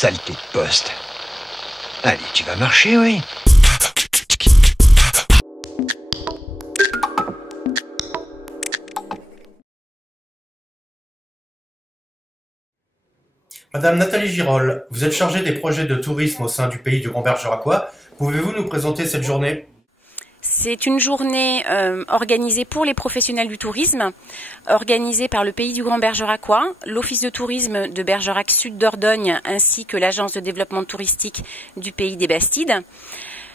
Saleté de poste. Allez, tu vas marcher, oui. Madame Nathalie Girol, vous êtes chargée des projets de tourisme au sein du Pays du Grand Bergeracois. Pouvez-vous nous présenter cette journée ? C'est une journée organisée pour les professionnels du tourisme, organisée par le Pays du Grand Bergeracois, l'Office de tourisme de Bergerac Sud Dordogne ainsi que l'Agence de développement touristique du Pays des Bastides.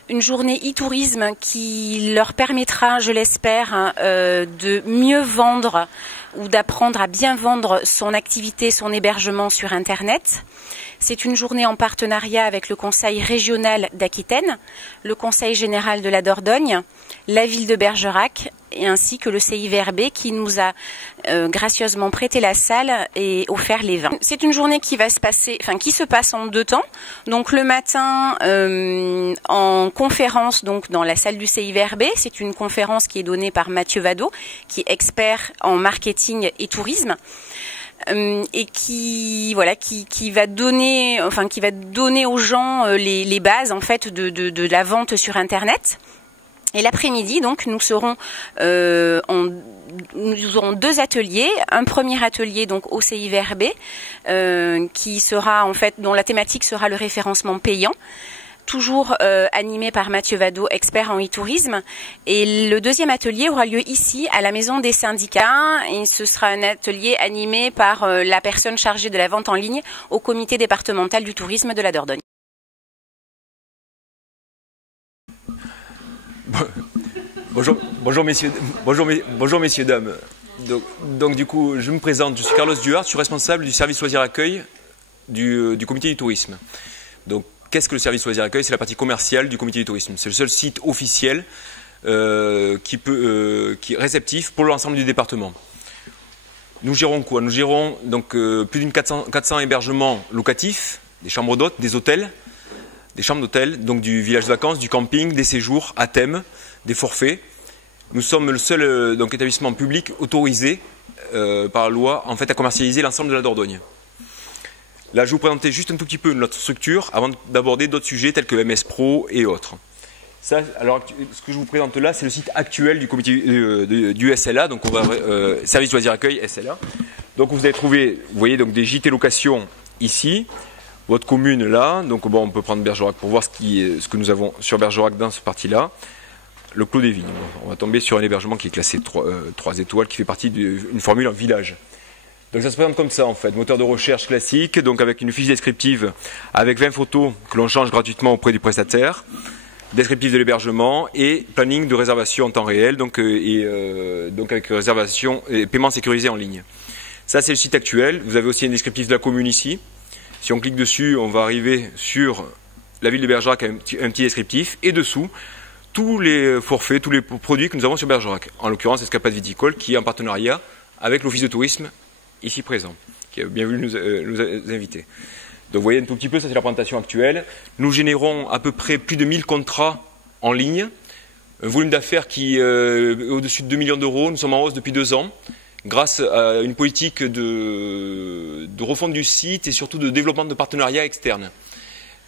Une journée e-tourisme qui leur permettra, je l'espère, de mieux vendre ou d'apprendre à bien vendre son activité, son hébergement sur Internet. C'est une journée en partenariat avec le Conseil régional d'Aquitaine, le Conseil général de la Dordogne, la ville de Bergerac et ainsi que le CIVRB qui nous a gracieusement prêté la salle et offert les vins. C'est une journée qui va se passer, qui se passe en deux temps. Donc le matin en conférence donc dans la salle du CIVRB, c'est une conférence qui est donnée par Mathieu Vado, qui est expert en marketing et tourisme. Et qui va donner aux gens les bases en fait de la vente sur Internet. Et l'après-midi donc nous aurons deux ateliers, un premier atelier donc au CIVRB qui sera en fait dont la thématique sera le référencement payant. Toujours animé par Mathieu Vado, expert en e-tourisme. Et le deuxième atelier aura lieu ici, à la Maison des Syndicats. Et ce sera un atelier animé par la personne chargée de la vente en ligne au comité départemental du tourisme de la Dordogne. Bonjour messieurs, dames. Donc du coup, je me présente, je suis Carlos Duhart, je suis responsable du service loisirs accueil du comité du tourisme. Donc, qu'est-ce que le service loisirs accueil? C'est la partie commerciale du comité du tourisme. C'est le seul site officiel qui est réceptif pour l'ensemble du département. Nous gérons quoi? Nous gérons donc plus de 400 hébergements locatifs, des chambres d'hôtes, des hôtels, des chambres d'hôtel, donc du village de vacances, du camping, des séjours à thème, des forfaits. Nous sommes le seul établissement public autorisé par la loi en fait à commercialiser l'ensemble de la Dordogne. Là, je vais vous présenter juste un tout petit peu notre structure avant d'aborder d'autres sujets tels que MS Pro et autres. Ça, alors, ce que je vous présente là, c'est le site actuel du comité du SLA, donc on va Service Loisirs Accueil SLA. Donc vous allez trouver, vous voyez donc des JT locations ici, votre commune là. Donc bon, on peut prendre Bergerac pour voir ce que nous avons sur Bergerac dans cette partie-là. Le Clos des Vignes. On va tomber sur un hébergement qui est classé 3 étoiles, qui fait partie d'une formule en village. Donc ça se présente comme ça en fait, moteur de recherche classique, donc avec une fiche descriptive avec 20 photos que l'on change gratuitement auprès du prestataire, descriptif de l'hébergement et planning de réservation en temps réel, donc avec réservation et paiement sécurisé en ligne. Ça c'est le site actuel, vous avez aussi un descriptif de la commune ici. Si on clique dessus, on va arriver sur la ville de Bergerac avec un petit descriptif et dessous tous les forfaits, tous les produits que nous avons sur Bergerac. En l'occurrence, Escapade Viticole qui est en partenariat avec l'Office de tourisme ici présent, qui a bien voulu nous inviter. Donc vous voyez un tout petit peu, ça c'est la présentation actuelle. Nous générons à peu près plus de 1000 contrats en ligne, un volume d'affaires qui est au-dessus de 2 millions d'euros. Nous sommes en hausse depuis 2 ans, grâce à une politique de refonte du site et surtout de développement de partenariats externes.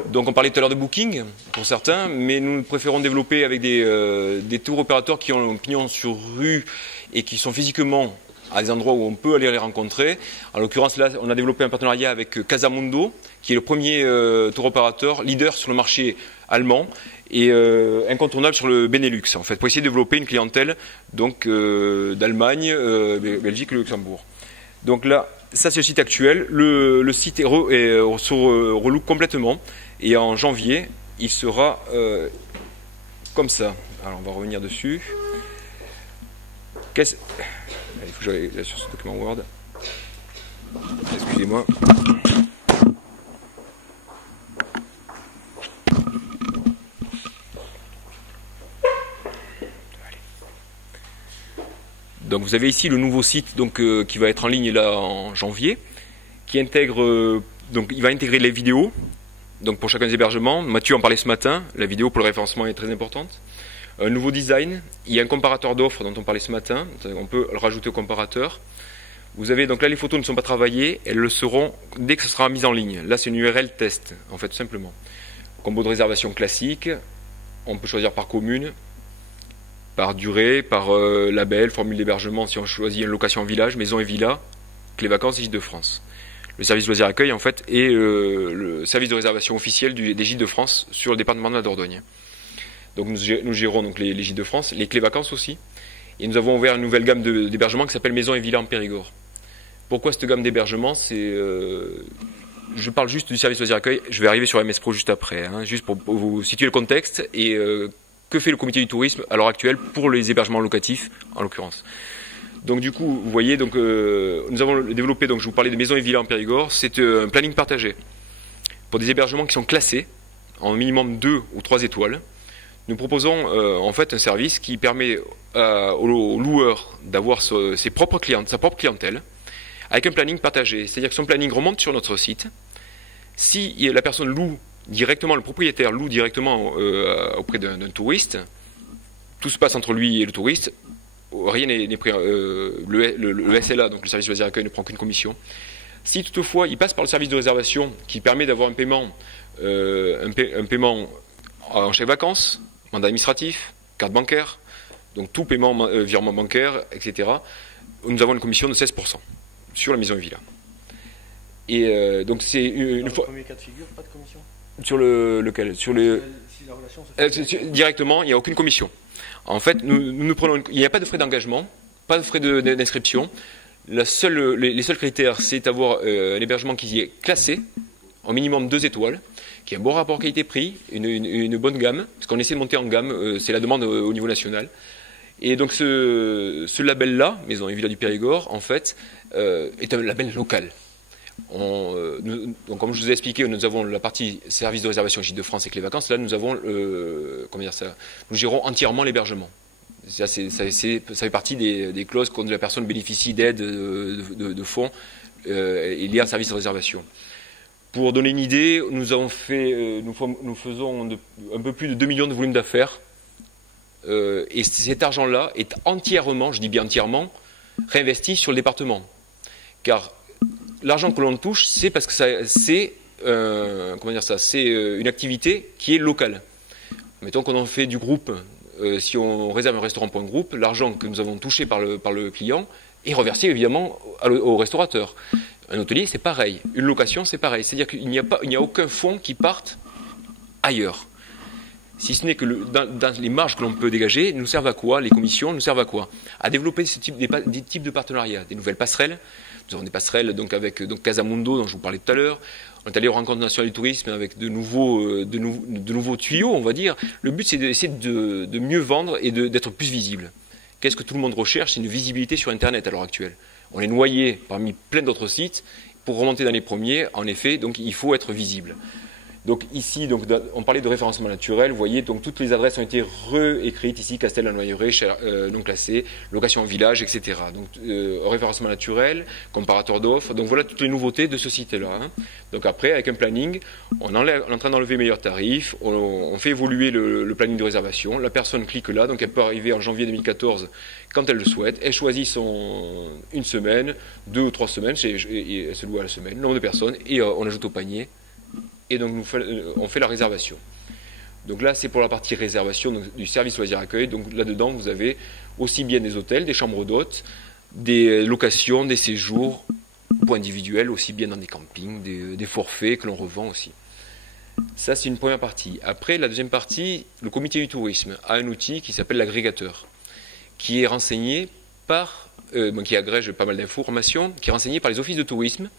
Donc on parlait tout à l'heure de booking pour certains, mais nous préférons développer avec des tour opérateurs qui ont un pignon sur rue et qui sont physiquement à des endroits où on peut aller les rencontrer. En l'occurrence, là, on a développé un partenariat avec Casamundo, qui est le premier tour opérateur leader sur le marché allemand et incontournable sur le Benelux, en fait, pour essayer de développer une clientèle donc d'Allemagne, Belgique et Luxembourg. Donc là, ça c'est le site actuel. Le site se relook complètement et en janvier, il sera comme ça. Alors on va revenir dessus. Il faut que j'aille sur ce document Word. Excusez-moi. Donc vous avez ici le nouveau site qui va être en ligne là en janvier, qui intègre il va intégrer les vidéos donc pour chacun des hébergements. Mathieu en parlait ce matin. La vidéo pour le référencement est très importante. Un nouveau design, il y a un comparateur d'offres dont on parlait ce matin, on peut le rajouter au comparateur. Vous avez donc là les photos ne sont pas travaillées, elles le seront dès que ce sera mis en ligne. Là c'est une URL test, en fait tout simplement. Combo de réservation classique, on peut choisir par commune, par durée, par label, formule d'hébergement si on choisit une location en village, maison et villa, Clés Vacances des Gîtes de France. Le service loisirs accueil en fait est le service de réservation officiel des Gîtes de France sur le département de la Dordogne. Donc nous gérons donc les Gîtes de France, les Clés Vacances aussi, et nous avons ouvert une nouvelle gamme d'hébergement qui s'appelle Maison et Villa en Périgord. Pourquoi cette gamme d'hébergement? Je parle juste du service loisirs accueil, je vais arriver sur MS Pro juste après, hein, juste pour vous situer le contexte et que fait le comité du tourisme à l'heure actuelle pour les hébergements locatifs en l'occurrence. Donc du coup, vous voyez, donc, nous avons développé, donc je vous parlais de Maison et Villa en Périgord, c'est un planning partagé pour des hébergements qui sont classés en minimum 2 ou 3 étoiles. Nous proposons en fait un service qui permet aux loueurs d'avoir sa propre clientèle, avec un planning partagé. C'est-à-dire que son planning remonte sur notre site. Si la personne loue directement, le propriétaire loue directement auprès d'un touriste, tout se passe entre lui et le touriste, rien n'est pris. Le SLA, donc le service loisirs accueil, ne prend qu'une commission. Si toutefois il passe par le service de réservation qui permet d'avoir un paiement en chèque vacances, mandat administratif, carte bancaire, donc tout paiement, virement bancaire, etc., nous avons une commission de 16% sur la maison et villa. Et donc c'est une fois. Dans le premier cas de figure, pas de commission. Sur lequel? Sur le. Si la relation directement, il n'y a aucune commission. En fait, nous prenons. Il n'y a pas de frais d'engagement, pas de frais d'inscription. Les seuls critères, c'est d'avoir un hébergement qui est classé en minimum 2 étoiles, qui a un bon rapport qualité-prix, une bonne gamme, parce qu'on essaie de monter en gamme, c'est la demande au niveau national. Et donc ce label-là, Maison et Villa du Périgord, en fait, est un label local. Donc comme je vous ai expliqué, nous avons la partie service de réservation Gîtes de France et Clés Vacances. Là, nous avons, nous gérons entièrement l'hébergement. Ça fait partie des clauses quand la personne bénéficie d'aide de fonds. Il y a un service de réservation. Pour donner une idée, nous faisons un peu plus de 2 millions de volume d'affaires. Et cet argent-là est entièrement, je dis bien entièrement, réinvesti sur le département. Car l'argent que l'on touche, c'est parce que c'est une activité qui est locale. Mettons qu'on en fait du groupe, si on réserve un restaurant pour un groupe, l'argent que nous avons touché par le client est reversé évidemment au restaurateur. Un hôtelier, c'est pareil. Une location, c'est pareil. C'est-à-dire qu'il n'y a aucun fonds qui parte ailleurs. Si ce n'est que dans les marges que l'on peut dégager, nous servent à quoi? Les commissions nous servent à quoi? À développer des types de partenariats, des nouvelles passerelles. Nous avons des passerelles donc avec Casamundo, dont je vous parlais tout à l'heure. On est allé aux rencontres nationales du tourisme avec de nouveaux tuyaux, on va dire. Le but, c'est d'essayer de mieux vendre et d'être plus visible. Qu'est-ce que tout le monde recherche? C'est une visibilité sur Internet à l'heure actuelle. On est noyé parmi plein d'autres sites. Pour remonter dans les premiers, en effet, donc il faut être visible. Donc ici, on parlait de référencement naturel. Vous voyez, donc toutes les adresses ont été réécrites ici, Castel-la-Noyeré, non classé, location en village, etc. Donc référencement naturel, comparateur d'offres. Donc voilà toutes les nouveautés de ce site-là. Hein. Donc après, avec un planning, on est en train d'enlever meilleurs tarifs, on fait évoluer le planning de réservation. La personne clique là, donc elle peut arriver en janvier 2014 quand elle le souhaite. Elle choisit une semaine, 2 ou 3 semaines, et elle se loue à la semaine, nombre de personnes, et on ajoute au panier. Et donc on fait la réservation. Donc là c'est pour la partie réservation du service loisirs accueil. Donc là-dedans vous avez aussi bien des hôtels, des chambres d'hôtes, des locations, des séjours pour individuels, aussi bien dans des campings, des forfaits que l'on revend aussi. Ça c'est une première partie. Après la deuxième partie, le comité du tourisme a un outil qui s'appelle l'agrégateur, qui est renseigné qui agrège pas mal d'informations, qui est renseigné par les offices de tourisme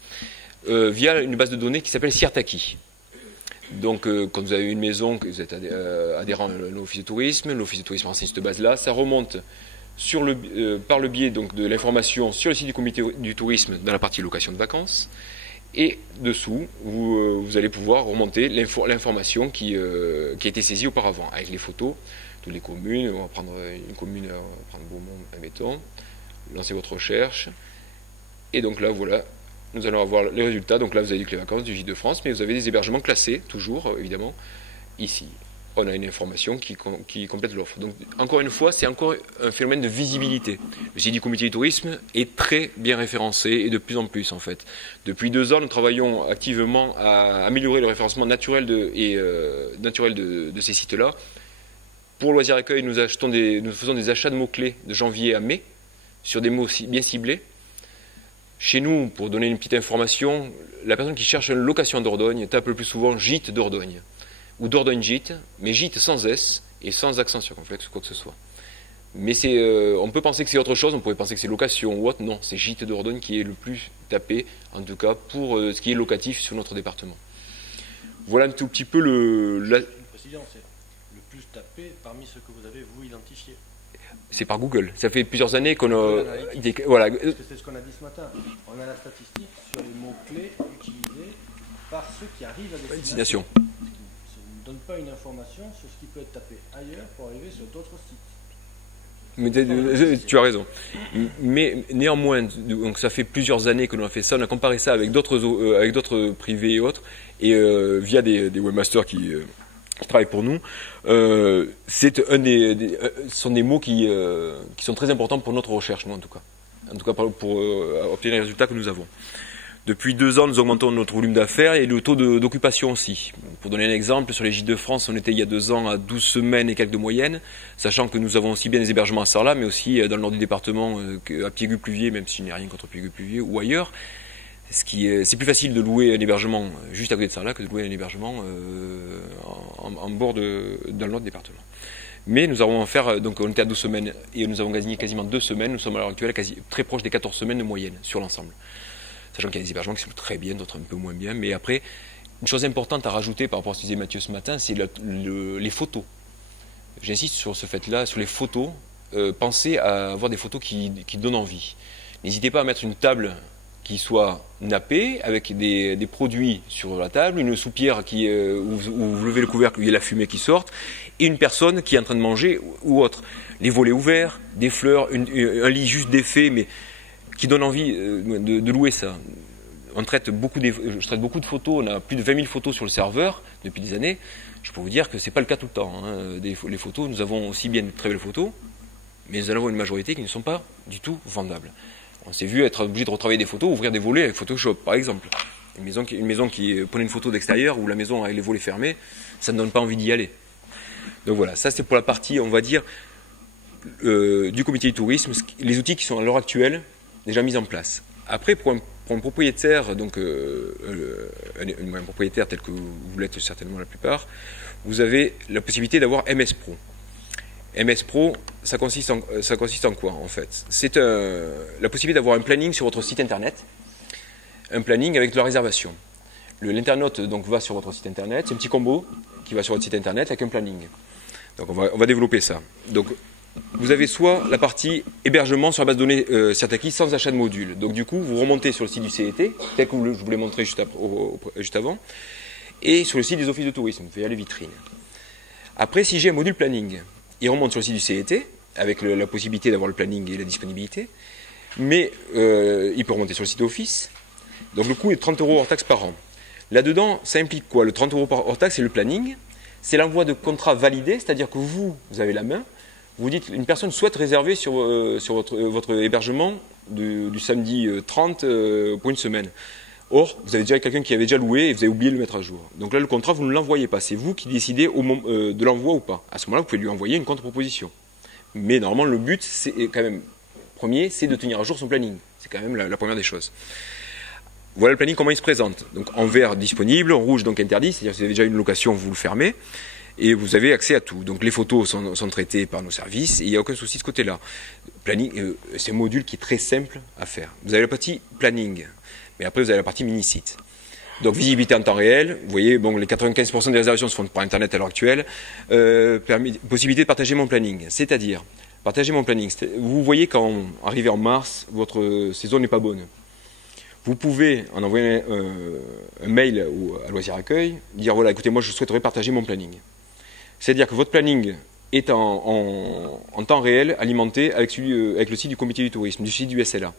via une base de données qui s'appelle Sirtaki. Donc, quand vous avez une maison, que vous êtes adhérent à l'office de tourisme renseigne cette base-là, ça remonte par le biais donc, de l'information sur le site du comité du tourisme dans la partie location de vacances, et dessous, vous allez pouvoir remonter l'information qui a été saisie auparavant, avec les photos, toutes les communes. On va prendre une commune, on va prendre Beaumont, admettons, lancez votre recherche, et donc là, voilà. Nous allons avoir les résultats. Donc là, vous avez du Clés Vacances, du Gîte de France, mais vous avez des hébergements classés, toujours, évidemment, ici. on a une information qui complète l'offre. Donc, encore une fois, c'est encore un phénomène de visibilité. Le site du comité du tourisme est très bien référencé et de plus en plus, en fait. Depuis 2 ans, nous travaillons activement à améliorer le référencement naturel de ces sites-là. Pour Loisirs Accueil, nous faisons des achats de mots-clés de janvier à mai sur des mots bien ciblés. Chez nous, pour donner une petite information, la personne qui cherche une location en Dordogne tape le plus souvent gîte Dordogne ou Dordogne gîte, mais gîte sans S et sans accent circonflexe ou quoi que ce soit. Mais on peut penser que c'est autre chose, on pourrait penser que c'est location ou autre. Non, c'est gîte Dordogne qui est le plus tapé, en tout cas pour ce qui est locatif sur notre département. Voilà un tout petit peu Une précision, c'est le plus tapé parmi ceux que vous avez vous identifiés. C'est par Google. Ça fait plusieurs années qu'on a... Voilà. Parce que c'est ce qu'on a dit ce matin. On a la statistique sur les mots-clés utilisés par ceux qui arrivent à destination. Ça ne donne pas une information sur ce qui peut être tapé ailleurs pour arriver sur d'autres sites. Mais tu as raison. Mais néanmoins, donc ça fait plusieurs années que l'on a fait ça. On a comparé ça avec d'autres privés et autres, et via des webmasters qui travaillent pour nous. Ce sont des mots qui sont très importants pour notre recherche, nous en tout cas pour obtenir les résultats que nous avons. Depuis 2 ans, nous augmentons notre volume d'affaires et le taux d'occupation aussi. Pour donner un exemple, sur les Gîtes de France, on était il y a 2 ans à 12 semaines et quelques de moyenne, sachant que nous avons aussi bien des hébergements à Sarlat, mais aussi dans le nord du département, à Piégut-Pluviers, même si je n'ai rien contre Piégut-Pluviers, ou ailleurs. C'est plus facile de louer un hébergement juste à côté de Sarlat que de louer un hébergement en bord dans le nord du département. Mais nous avons affaire, donc on était à 12 semaines et nous avons gagné quasiment 2 semaines, nous sommes à l'heure actuelle très proche des 14 semaines de moyenne sur l'ensemble. Sachant qu'il y a des hébergements qui sont très bien, d'autres un peu moins bien. Mais après, une chose importante à rajouter par rapport à ce que disait Mathieu ce matin, c'est les photos. J'insiste sur ce fait-là, sur les photos. Pensez à avoir des photos qui donnent envie. N'hésitez pas à mettre une table qui soit nappée, avec des produits sur la table, une soupière où vous levez le couvercle, où il y a la fumée qui sorte, et une personne qui est en train de manger ou autre. Les volets ouverts, des fleurs, un lit juste défait, mais qui donne envie de louer ça. Je traite beaucoup de photos, on a plus de 20 000 photos sur le serveur depuis des années. Je peux vous dire que ce n'est pas le cas tout le temps. Les photos, nous avons aussi bien de très belles photos, mais nous en avons une majorité qui ne sont pas du tout vendables. On s'est vu être obligé de retravailler des photos, ouvrir des volets avec Photoshop, par exemple. Une maison qui prenait une photo d'extérieur, où la maison avec les volets fermés, ça ne donne pas envie d'y aller. Donc voilà, ça c'est pour la partie, on va dire, du comité du tourisme, les outils qui sont à l'heure actuelle déjà mis en place. Après, pour un propriétaire, donc un propriétaire tel que vous l'êtes certainement la plupart, vous avez la possibilité d'avoir MS Pro. MS Pro, ça consiste en quoi en fait? C'est la possibilité d'avoir un planning sur votre site internet, un planning avec de la réservation. L'internaute donc va sur votre site internet, c'est un petit combo qui va sur votre site internet avec un planning. Donc on va développer ça. Donc vous avez soit la partie hébergement sur la base de données Certaki sans achat de module. Donc du coup, vous remontez sur le site du CET, tel que je vous l'ai montré juste avant, et sur le site des offices de tourisme, via les vitrines. Après, si j'ai un module planning, il remonte sur le site du CET, avec la possibilité d'avoir le planning et la disponibilité, mais il peut remonter sur le site d'office. Donc le coût est de 30 € hors taxe par an. Là-dedans, ça implique quoi? Le 30 € hors taxe, c'est le planning, c'est l'envoi de contrats validés, c'est-à-dire que vous avez la main. Vous dites, une personne souhaite réserver sur votre hébergement du samedi 30 pour une semaine. Or, vous avez déjà quelqu'un qui avait déjà loué et vous avez oublié de le mettre à jour. Donc là, le contrat, vous ne l'envoyez pas. C'est vous qui décidez de l'envoi ou pas. À ce moment-là, vous pouvez lui envoyer une contre-proposition. Mais normalement, le but, c'est quand même, premier, c'est de tenir à jour son planning. C'est quand même la première des choses. Voilà le planning, comment il se présente. Donc en vert, disponible, en rouge, donc interdit. C'est-à-dire que si vous avez déjà une location, vous le fermez. Et vous avez accès à tout. Donc les photos sont traitées par nos services et il n'y a aucun souci de ce côté-là. Planning, c'est un module qui est très simple à faire. Vous avez la partie planning, mais après vous avez la partie mini-site. Donc visibilité en temps réel, vous voyez, bon, les 95% des réservations se font par Internet à l'heure actuelle. Possibilité de partager mon planning, c'est-à-dire, partager mon planning. Vous voyez quand arrivé en mars, votre saison n'est pas bonne. Vous pouvez, en envoyant un mail à Loisirs Accueil, dire voilà, écoutez, moi je souhaiterais partager mon planning. C'est-à-dire que votre planning est en temps réel alimenté avec le site du comité du tourisme, du site du SLA.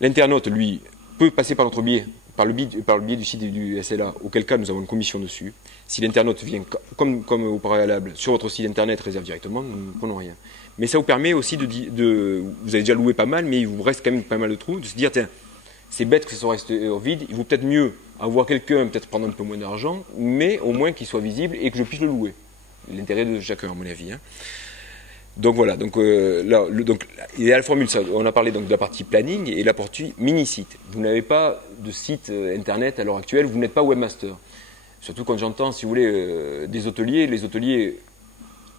L'internaute, lui, peut passer par notre biais par le biais du site du SLA, auquel cas nous avons une commission dessus. Si l'internaute vient, comme au préalable, sur votre site internet, réserve directement, nous ne prenons rien. Mais ça vous permet aussi vous avez déjà loué pas mal, mais il vous reste quand même pas mal de trous, de se dire, tiens, c'est bête que ça soit resté vide, il vaut peut-être mieux avoir quelqu'un, peut-être prendre un peu moins d'argent, mais au moins qu'il soit visible et que je puisse le louer. L'intérêt de chacun, à mon avis. Hein. Donc voilà, donc, il y a la formule, on a parlé donc de la partie planning et la partie mini-site. Vous n'avez pas de site internet à l'heure actuelle, vous n'êtes pas webmaster. Surtout quand j'entends, si vous voulez, des hôteliers, les hôteliers,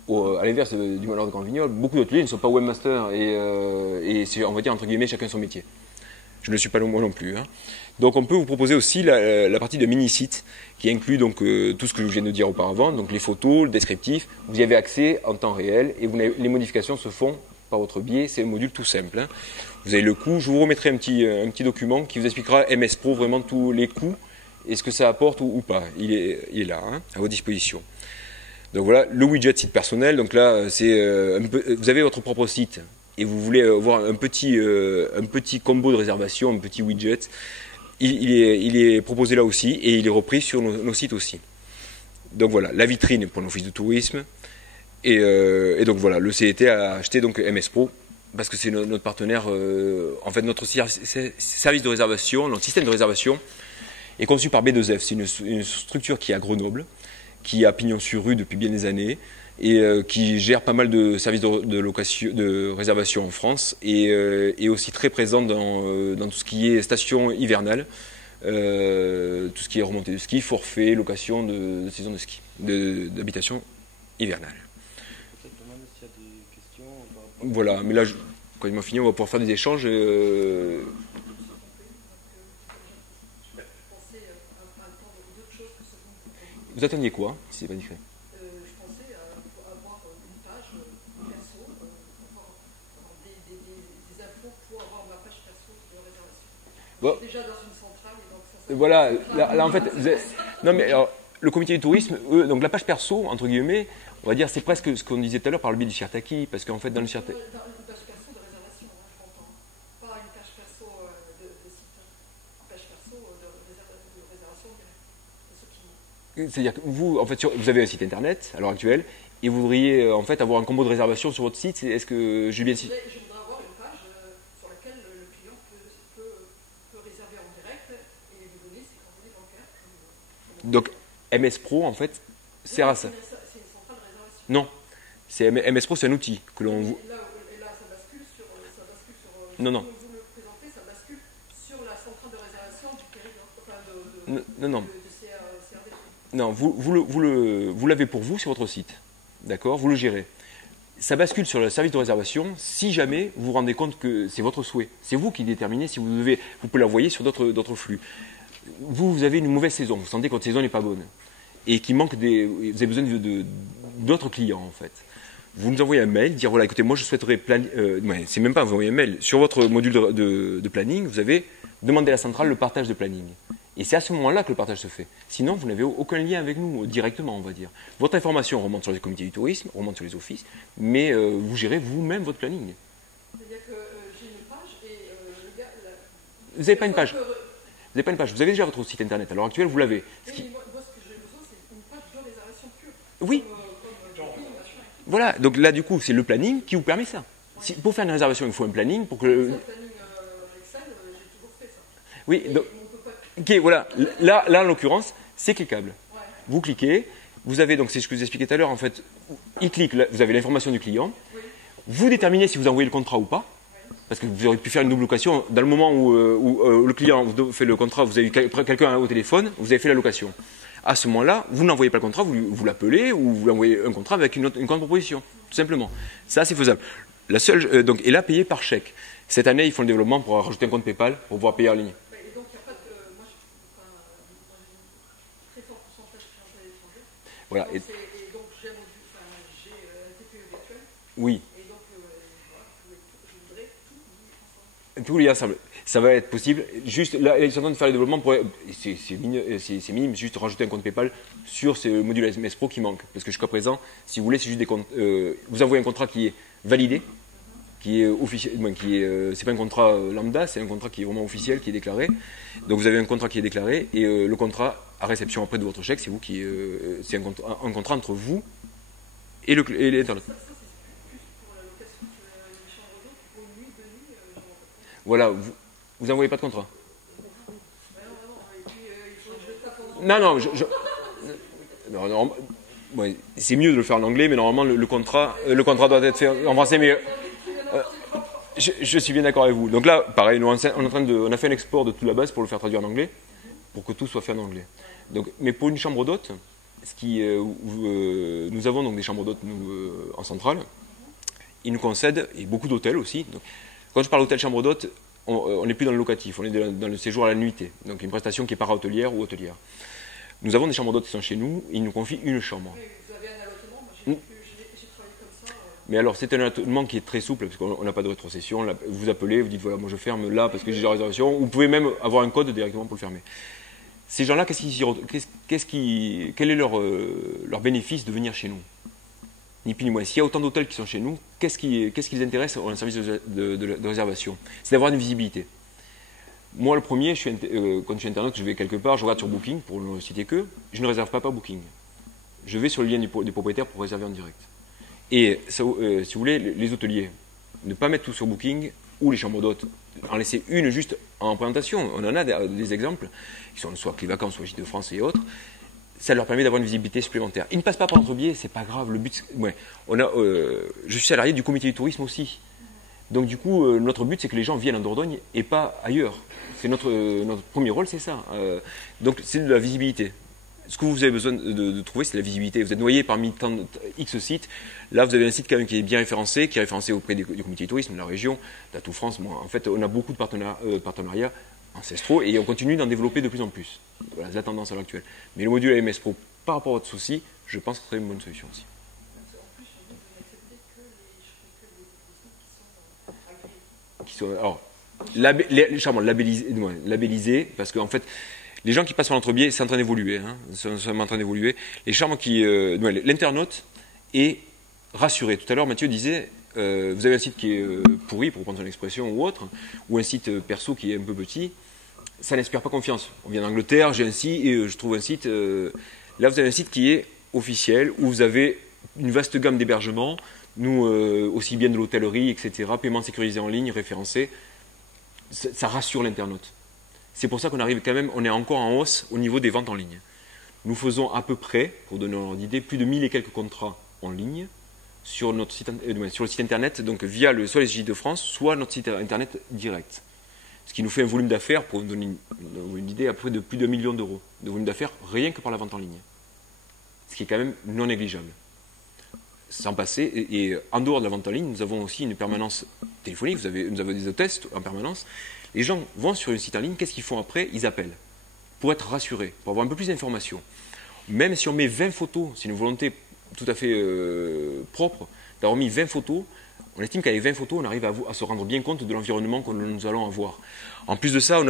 à l'inverse du malheur de Grand Vignol, beaucoup d'hôteliers ne sont pas webmasters et c'est, on va dire, entre guillemets, chacun son métier. Je ne le suis pas moi non plus. Hein. Donc on peut vous proposer aussi la partie de mini-site qui inclut donc tout ce que je viens de dire auparavant, donc les photos, le descriptif. Vous y avez accès en temps réel et les modifications se font par votre biais. C'est un module tout simple. Hein. Vous avez le coût. Je vous remettrai un petit document qui vous expliquera MS Pro vraiment tous les coûts et ce que ça apporte ou pas. Il est là, hein, à votre disposition. Donc voilà, le widget site personnel. Donc là, vous avez votre propre site. Et vous voulez avoir un petit combo de réservation, un petit widget, il est proposé là aussi et il est repris sur nos sites aussi. Donc voilà, la vitrine pour l'office de tourisme. Et donc voilà, le CET a acheté donc MS Pro parce que c'est notre partenaire. En fait, notre service de réservation, notre système de réservation est conçu par B2F. C'est une structure qui est à Grenoble, qui a pignon sur rue depuis bien des années. Et qui gère pas mal de services de réservation en France et aussi très présente dans tout ce qui est station hivernale, tout ce qui est remontée de ski, forfait, location de saison de ski, d'habitation hivernale. Voilà, mais là, quand il m'a fini, on va pouvoir faire des échanges. Vous attendiez quoi, si c'est pas discret? Bon. Déjà dans une centrale, et donc ça voilà, là en fait, non mais alors, le comité du tourisme, eux, donc la page perso, entre guillemets, on va dire c'est presque ce qu'on disait tout à l'heure par le biais du Shirtaki, parce qu'en fait dans le Shirtaki... Une page perso de réservation, hein, pas une page perso de site, une page perso de réservation directe. C'est-à-dire que vous, en fait, vous avez un site internet à l'heure actuelle, et vous voudriez en fait avoir un combo de réservation sur votre site, est-ce que j'ai bien... Je voudrais avoir une page sur laquelle le client peut réserver en direct et vous donner ses coordonnées bancaires. Donc MS Pro en fait sert à ça. C'est une centrale de réservation. Non, MS Pro c'est un outil que l'on. Et là ça bascule sur. Non non. Vous le présentez, ça bascule sur la centrale de réservation du territoire. Enfin non. CRD. Non, vous l'avez pour vous sur votre site, d'accord. Vous le gérez. Ça bascule sur le service de réservation si jamais vous vous rendez compte que c'est votre souhait. C'est vous qui déterminez si vous pouvez l'envoyer sur d'autres flux. Vous avez une mauvaise saison, vous sentez que votre saison n'est pas bonne et qu'il manque vous avez besoin d'autres clients en fait. Vous nous envoyez un mail, dire voilà écoutez moi je souhaiterais c'est même pas vous envoyer un mail. Sur votre module de planning, vous avez demandé à la centrale le partage de planning. Et c'est à ce moment-là que le partage se fait. Sinon, vous n'avez aucun lien avec nous, directement, on va dire. Votre information remonte sur les comités du tourisme, remonte sur les offices, mais vous gérez vous-même votre planning. C'est-à-dire que j'ai une page et le gars... Vous n'avez pas une page. Vous n'avez pas une page. Vous avez déjà votre site internet. À l'heure actuelle, vous l'avez. Moi, ce que j'ai besoin, c'est une page de réservation pure. Oui. Voilà. Donc là, du coup, c'est le planning qui vous permet ça. Si, pour faire une réservation, il faut un planning pour que... Le planning Excel, j'ai toujours fait ça. Oui, donc... Ok, voilà. Là, en l'occurrence, c'est cliquable. Ouais. Vous cliquez, vous avez donc, c'est ce que je vous expliquais tout à l'heure, en fait, il clique, là, vous avez l'information du client, oui. Vous déterminez si vous envoyez le contrat ou pas, oui. Parce que vous auriez pu faire une double location. Dans le moment où le client vous fait le contrat, vous avez eu quelqu'un au téléphone, vous avez fait la location. À ce moment-là, vous n'envoyez pas le contrat, vous l'appelez ou vous envoyez un contrat avec une contre-proposition, tout simplement. Ça, c'est faisable. La seule, donc, et là, payé par chèque. Cette année, ils font le développement pour rajouter un compte PayPal pour pouvoir payer en ligne. Voilà. Et donc j'ai un TPE virtuel. Oui. Et donc je voudrais tout lier ensemble. Ça va être possible. Juste là, ils sont en train de faire le développement pour. C'est minime, juste rajouter un compte PayPal sur ce module MS Pro qui manque. Parce que jusqu'à présent, si vous voulez, c'est juste des comptes. Vous envoyez un contrat qui est validé qui est officiel, c'est pas un contrat lambda, c'est un contrat qui est vraiment officiel, qui est déclaré. Donc vous avez un contrat qui est déclaré et le contrat à réception après de votre chèque, c'est vous qui, c'est un contrat entre vous et l'internaute. Voilà, vous n'envoyez pas de contrat. Non, non, ouais, c'est mieux de le faire en anglais, mais normalement le contrat doit être fait en français. Mais je suis bien d'accord avec vous. Donc là, pareil, on a fait un export de toute la base pour le faire traduire en anglais, pour que tout soit fait en anglais. Donc, mais pour une chambre d'hôte, nous avons donc des chambres d'hôtes en centrale. Ils nous concèdent, et beaucoup d'hôtels aussi. Donc, quand je parle d'hôtel chambre d'hôte, on n'est plus dans le locatif, on est dans le séjour à la nuitée. Donc une prestation qui est para-hôtelière ou hôtelière. Nous avons des chambres d'hôtes qui sont chez nous, ils nous confient une chambre. Oui, vous avez un allottement, moi j'ai travaillé comme ça. Mais alors c'est un allottement qui est très souple, parce qu'on n'a pas de rétrocession. Là, vous appelez, vous dites voilà, moi je ferme là parce que j'ai la réservation. Vous pouvez même avoir un code directement pour le fermer. Ces gens-là, quel est leur bénéfice de venir chez nous? Ni plus ni moins. S'il y a autant d'hôtels qui sont chez nous, qu'est-ce qui les intéresse dans un service de réservation? C'est d'avoir une visibilité. Moi, le premier, quand je suis internaute, je vais quelque part, je regarde sur Booking, pour ne citer que, je ne réserve pas par Booking. Je vais sur le lien des propriétaires pour réserver en direct. Et si vous voulez, les hôteliers, ne pas mettre tout sur Booking, ou les chambres d'hôtes, en laisser une juste en présentation. On en a des exemples, qui sont soit Clévacances, soit Gîtes de France et autres. Ça leur permet d'avoir une visibilité supplémentaire. Ils ne passent pas par notre biais, c'est pas grave. Le but, ouais, je suis salarié du comité du tourisme aussi. Donc du coup, notre but, c'est que les gens viennent en Dordogne et pas ailleurs. C'est notre premier rôle, c'est ça. Donc c'est de la visibilité. Ce que vous avez besoin de trouver, c'est la visibilité. Vous êtes noyé parmi tant de X sites. Là, vous avez un site quand même qui est bien référencé, qui est référencé auprès du comité du tourisme de la région, d'Atout France. En fait, on a beaucoup de partenariats ancestraux et on continue d'en développer de plus en plus. Voilà, c'est la tendance à l'heure actuelle. Mais le module AMS Pro, par rapport à votre souci, je pense que ce serait une bonne solution aussi. Alors, les chambres labellisées, parce qu'en fait, les gens qui passent par l'entrebiais, c'est en train d'évoluer. C'est en train d'évoluer. Les chambres l'internaute est rassuré. Tout à l'heure, Mathieu disait, vous avez un site qui est pourri, pour prendre son expression, ou autre, ou un site perso qui est un peu petit, ça n'inspire pas confiance. On vient d'Angleterre, j'ai un site, et je trouve un site. Là, vous avez un site qui est officiel, où vous avez une vaste gamme d'hébergements, nous, aussi bien de l'hôtellerie, etc., paiement sécurisé en ligne, référencé. Ça rassure l'internaute. C'est pour ça qu'on arrive quand même, on est encore en hausse au niveau des ventes en ligne. Nous faisons à peu près, pour donner un ordre d'idée, plus de 1000 et quelques contrats en ligne sur le site internet, donc via soit les Gîtes de France, soit notre site internet direct. Ce qui nous fait un volume d'affaires, pour vous donner une idée, à peu près de plus de 1 million d'euros de volume d'affaires, rien que par la vente en ligne. Ce qui est quand même non négligeable. Sans passer, et en dehors de la vente en ligne, nous avons aussi une permanence téléphonique, nous avons des hôtesses en permanence. Les gens vont sur le site en ligne, qu'est-ce qu'ils font après? Ils appellent, pour être rassurés, pour avoir un peu plus d'informations. Même si on met 20 photos, c'est une volonté tout à fait propre, d'avoir mis 20 photos, on estime qu'avec 20 photos, on arrive à se rendre bien compte de l'environnement que nous allons avoir. En plus de ça,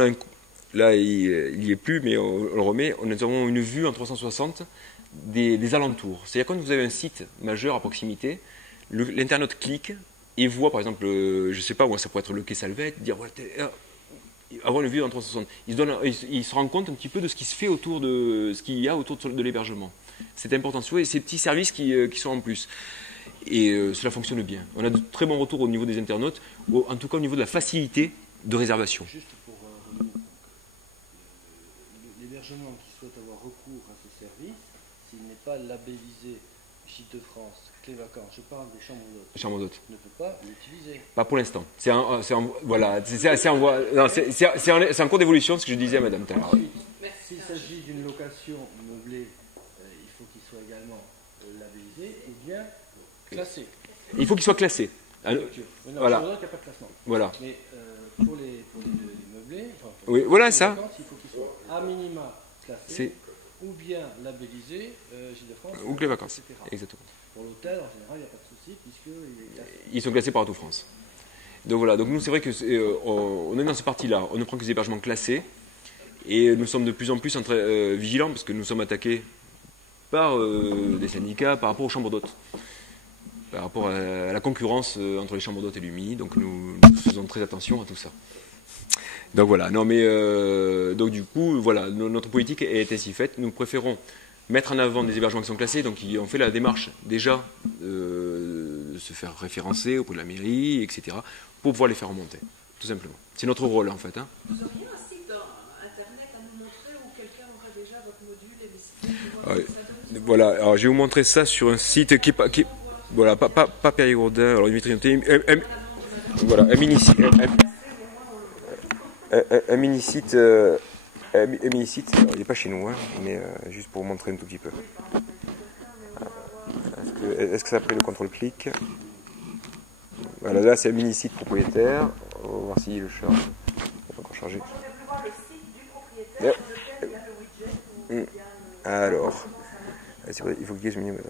là, il n'y est plus, mais on le remet, nous avons une vue en 360 des alentours. C'est-à-dire quand vous avez un site majeur à proximité, l'internaute clique et voit, par exemple, je ne sais pas, ça pourrait être le quai Salvette, dire avoir une vue en 360. Il se rend compte un petit peu de ce qui se fait autour de ce qu'il y a autour de l'hébergement. C'est important. Et ces petits services qui sont en plus. Et cela fonctionne bien. On a de très bons retours au niveau des internautes, en tout cas au niveau de la facilité de réservation. Juste pour l'hébergement qui souhaite avoir recours à ce service, s'il n'est pas labellisé Gîtes de France, Clévacances, je parle des chambres d'hôtes. Les chambres d'hôtes. Ne peut pas l'utiliser. Pas pour l'instant. C'est en cours d'évolution, ce que je disais à Madame tout à l'heure. S'il s'agit d'une location meublée, il faut qu'il soit également labellisé ou bien classé. Il faut qu'il soit classé. Voilà. Il n'y a pas de classement. Voilà. Mais pour les meublés, oui, voilà ça. Il faut qu'il soit à minima classé ou bien labellisé Gîtes de France ou Clévacances. Exactement. Pour l'hôtel, en général, il n'y a pas de souci puisqu'il est classé. Ils sont classés par Atout France. Donc voilà, donc nous c'est vrai que on est dans cette partie-là, on ne prend que des hébergements classés et nous sommes de plus en plus vigilants parce que nous sommes attaqués par des syndicats par rapport aux chambres d'hôtes. par rapport à la concurrence entre les chambres d'hôtes et l'UMI. Donc nous faisons très attention à tout ça. Donc voilà, non mais donc du coup, voilà, notre politique est ainsi faite. Nous préférons mettre en avant des hébergements qui sont classés, donc on fait la démarche déjà de se faire référencer auprès de la mairie, etc., pour pouvoir les faire remonter, tout simplement. C'est notre rôle en fait. Hein. Vous auriez un site internet à nous montrer où quelqu'un aura déjà votre module et des sites voilà, alors je vais vous montrer ça sur un site qui voilà, pas périgourdin, alors Dimitri, voilà, un mini-site, il n'est pas chez nous, hein, mais juste pour vous montrer un tout petit peu. Est-ce que ça a pris le contrôle-clic? Voilà, là c'est un mini-site propriétaire. On va voir si le chat est encore chargé. Alors, il faut cliquer sur le alors,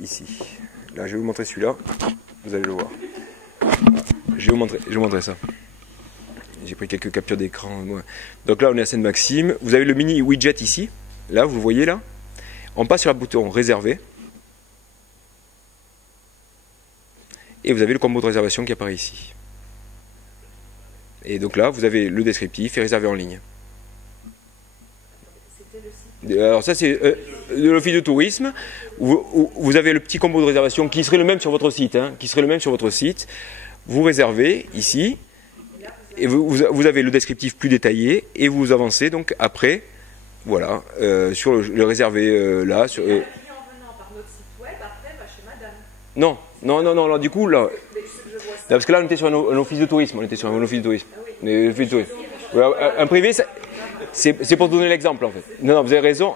ici. Là, je vais vous montrer celui-là. Vous allez le voir. Je vais vous montrer ça. J'ai pris quelques captures d'écran. Donc là, on est à Sainte-Maxime. Vous avez le mini widget ici. Là, vous le voyez là. On passe sur le bouton réserver. Et vous avez le combo de réservation qui apparaît ici. Et donc là, vous avez le descriptif et réserver en ligne. Alors ça, c'est de l'office de tourisme. Vous avez le petit combo de réservation qui serait le même sur votre site. Hein, Vous réservez ici. Et vous avez le descriptif plus détaillé. Et vous avancez donc après. Voilà. Sur le réservé là. Sur, en venant par notre site web, après, va chez madame. Non, du coup, là. Parce que là, on était sur un office de tourisme. Voilà, un privé, c'est pour donner l'exemple, en fait. Non, vous avez raison.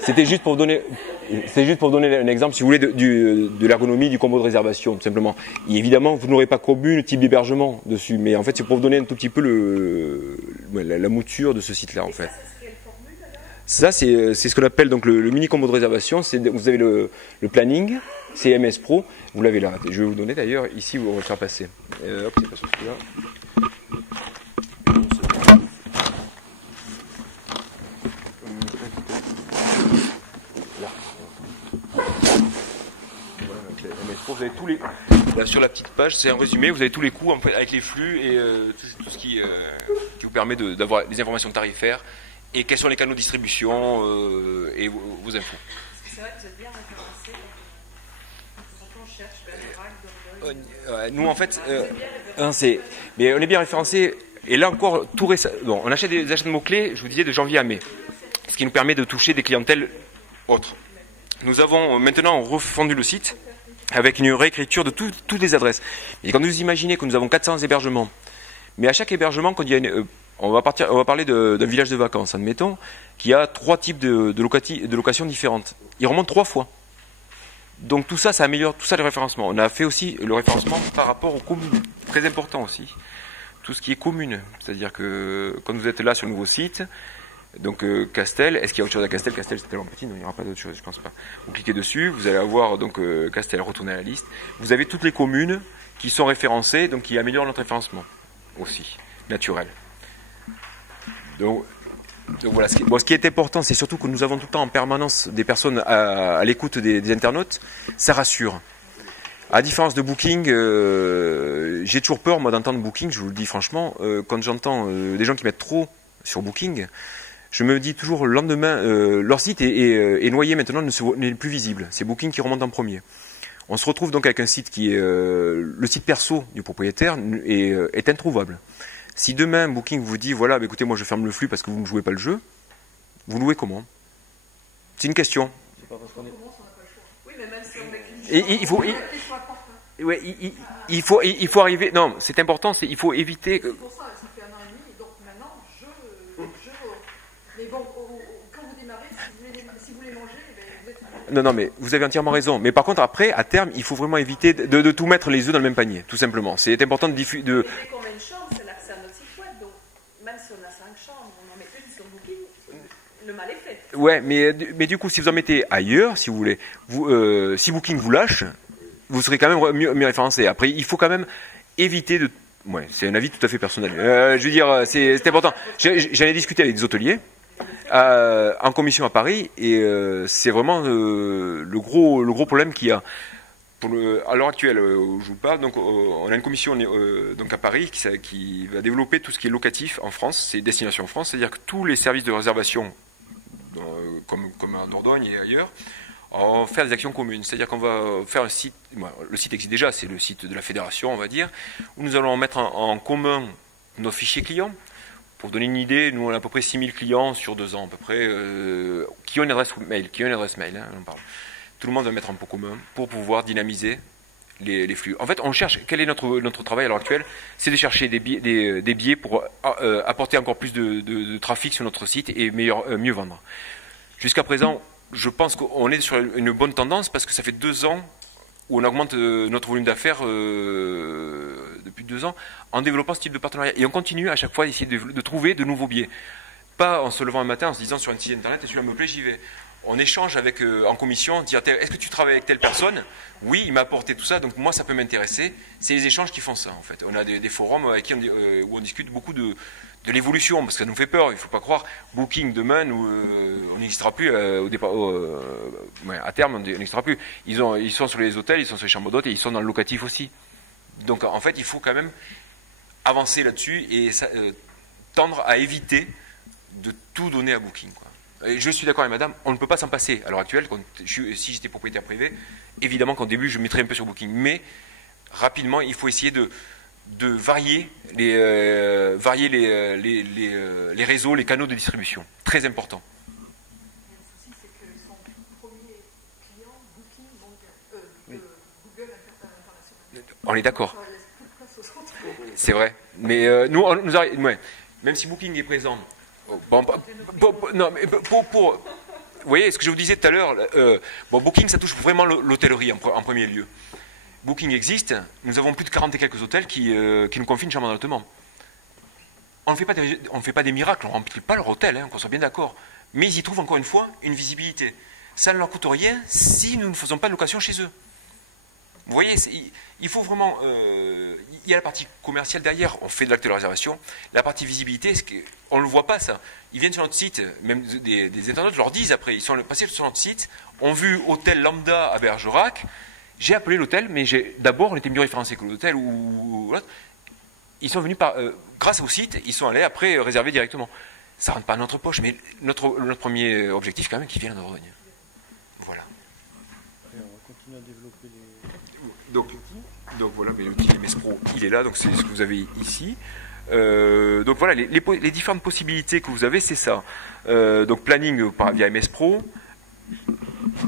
C'était juste pour donner un exemple, si vous voulez, de l'ergonomie du combo de réservation, tout simplement. Et évidemment, vous n'aurez pas commu le type d'hébergement dessus. Mais en fait, c'est pour vous donner un tout petit peu la mouture de ce site-là, en fait. Ça, c'est ce qu'on appelle donc le mini combo de réservation. Vous avez le planning, c'est MS Pro. Vous l'avez là. Je vais vous donner d'ailleurs, ici, vous va le faire passer. Hop, c'est pas sur celui-là. Vous avez tous les... Là, sur la petite page, c'est un résumé, vous avez tous les coûts en fait, avec les flux et tout ce qui vous permet d'avoir des informations tarifaires et quels sont les canaux de distribution et vos infos. C'est vrai que vous êtes bien référencé. Quand on cherche, nous en fait, mais on est bien référencé et là encore, tout récent. Bon, on achète des achats de mots-clés, je vous disais, de janvier à mai, ce qui nous permet de toucher des clientèles autres. Nous avons maintenant refondu le site avec une réécriture de toutes les adresses. Et quand vous imaginez que nous avons 400 hébergements, mais à chaque hébergement, quand il y a on va parler d'un village de vacances, admettons, qui a 3 types de locations différentes. Il remonte 3 fois. Donc tout ça, ça améliore tout ça le référencement. On a fait aussi le référencement par rapport aux communes. Très important aussi. Tout ce qui est commune. C'est-à-dire que quand vous êtes là sur le nouveau site, donc Castel, est-ce qu'il y a autre chose à Castel? Castel c'est tellement petit, non, il n'y aura pas d'autre chose, je pense pas. Vous cliquez dessus, vous allez avoir donc Castel, retourner à la liste. Vous avez toutes les communes qui sont référencées, donc qui améliorent notre référencement aussi, naturel. Donc voilà, ce qui est important, c'est surtout que nous avons tout le temps en permanence des personnes à l'écoute des internautes, ça rassure. À différence de Booking, j'ai toujours peur moi d'entendre Booking, je vous le dis franchement, quand j'entends des gens qui mettent trop sur Booking, je me dis toujours le lendemain, leur site est noyé maintenant, n'est plus visible. C'est Booking qui remonte en premier. On se retrouve donc avec un site qui est le site perso du propriétaire est introuvable. Si demain Booking vous dit voilà, bah, écoutez, moi je ferme le flux parce que vous ne jouez pas le jeu, vous louez comment? C'est une question. Oui, mais même si on met il faut arriver. Non, c'est important. Il faut éviter. C'est pour ça, ça fait 1 an et demi, donc maintenant mais bon, quand vous démarrez, si vous voulez manger, vous êtes... Non, mais vous avez entièrement raison. Mais par contre, après, à terme, il faut vraiment éviter de tout mettre les œufs dans le même panier, tout simplement. C'est important de diffuser. Mais qu'on met une chambre, c'est l'accès à notre site web, donc même si on a 5 chambres, on en met une sur Booking, le mal est fait. Ouais, mais du coup, si vous en mettez ailleurs, si vous voulez, si Booking vous lâche, vous serez quand même mieux référencé. Après, il faut quand même éviter de... Ouais, c'est un avis tout à fait personnel. Je veux dire, c'est important. J'en ai discuté avec des hôteliers en commission à Paris et c'est vraiment le gros problème qu'il y a. à l'heure actuelle, où je vous parle, donc, on a une commission donc à Paris qui va développer tout ce qui est locatif en France, c'est Destination France, c'est-à-dire que tous les services de réservation, comme à Dordogne et ailleurs, on va faire des actions communes. C'est-à-dire qu'on va faire un site, le site existe déjà, c'est le site de la fédération, on va dire, où nous allons mettre en commun nos fichiers clients. Pour vous donner une idée, nous on a à peu près 6000 clients sur 2 ans, à peu près, qui ont une adresse mail, hein, on parle. Tout le monde va mettre en pot commun pour pouvoir dynamiser les flux. En fait, on cherche, quel est notre travail à l'heure actuelle? C'est de chercher des biais pour apporter encore plus de trafic sur notre site et mieux vendre. Jusqu'à présent, je pense qu'on est sur une bonne tendance parce que ça fait 2 ans où on augmente notre volume d'affaires depuis 2 ans en développant ce type de partenariat. Et on continue à chaque fois d'essayer de trouver de nouveaux biais. Pas en se levant un matin en se disant sur un site internet, et celui-là me plaît, j'y vais. On échange avec, en commission, dire est-ce que tu travailles avec telle personne? Oui, il m'a apporté tout ça, donc moi ça peut m'intéresser. C'est les échanges qui font ça en fait. On a des forums avec qui où on discute beaucoup de l'évolution, parce que ça nous fait peur, il ne faut pas croire. Booking demain, on n'existera plus au départ, à terme, on n'existera plus. Ils sont sur les hôtels, ils sont sur les chambres d'hôtes et ils sont dans le locatif aussi. Donc en fait, il faut quand même avancer là-dessus et tendre à éviter de tout donner à Booking, quoi. Et je suis d'accord avec madame, on ne peut pas s'en passer à l'heure actuelle. Si j'étais propriétaire privé, évidemment qu'au début je mettrais un peu sur Booking, mais rapidement il faut essayer de varier les réseaux, les canaux de distribution. Très important. Le souci, c'est que son premier client, Booking, Google International. On est d'accord. Ça laisse plus de place aux autres. C'est vrai. Mais même si Booking est présent. Non, mais vous voyez, ce que je vous disais tout à l'heure, Booking, ça touche vraiment l'hôtellerie en premier lieu. Booking existe, nous avons plus de 40 et quelques hôtels qui nous confient une chambre d'hôtel. On ne fait pas des miracles, on ne remplit pas leur hôtel, hein, qu'on soit bien d'accord. Mais ils y trouvent encore une fois une visibilité. Ça ne leur coûte rien si nous ne faisons pas de location chez eux. Vous voyez, il faut vraiment... il y a la partie commerciale derrière, on fait de l'acte de réservation. La partie visibilité, on ne le voit pas ça. Ils viennent sur notre site, même des internautes leur disent après, ils sont passés sur notre site, ont vu hôtel lambda à Bergerac, j'ai appelé l'hôtel, mais d'abord on était mieux référencé que l'hôtel ou l'autre. Ils sont venus grâce au site, ils sont allés après réserver directement. Ça ne rentre pas dans notre poche, mais notre premier objectif quand même, qu'ils viennent à Dordogne. Voilà. Et on va continuer à développer les... Donc voilà, l'outil MS Pro, il est là, donc c'est ce que vous avez ici. Donc voilà, les différentes possibilités que vous avez, c'est ça. Donc planning via MS Pro,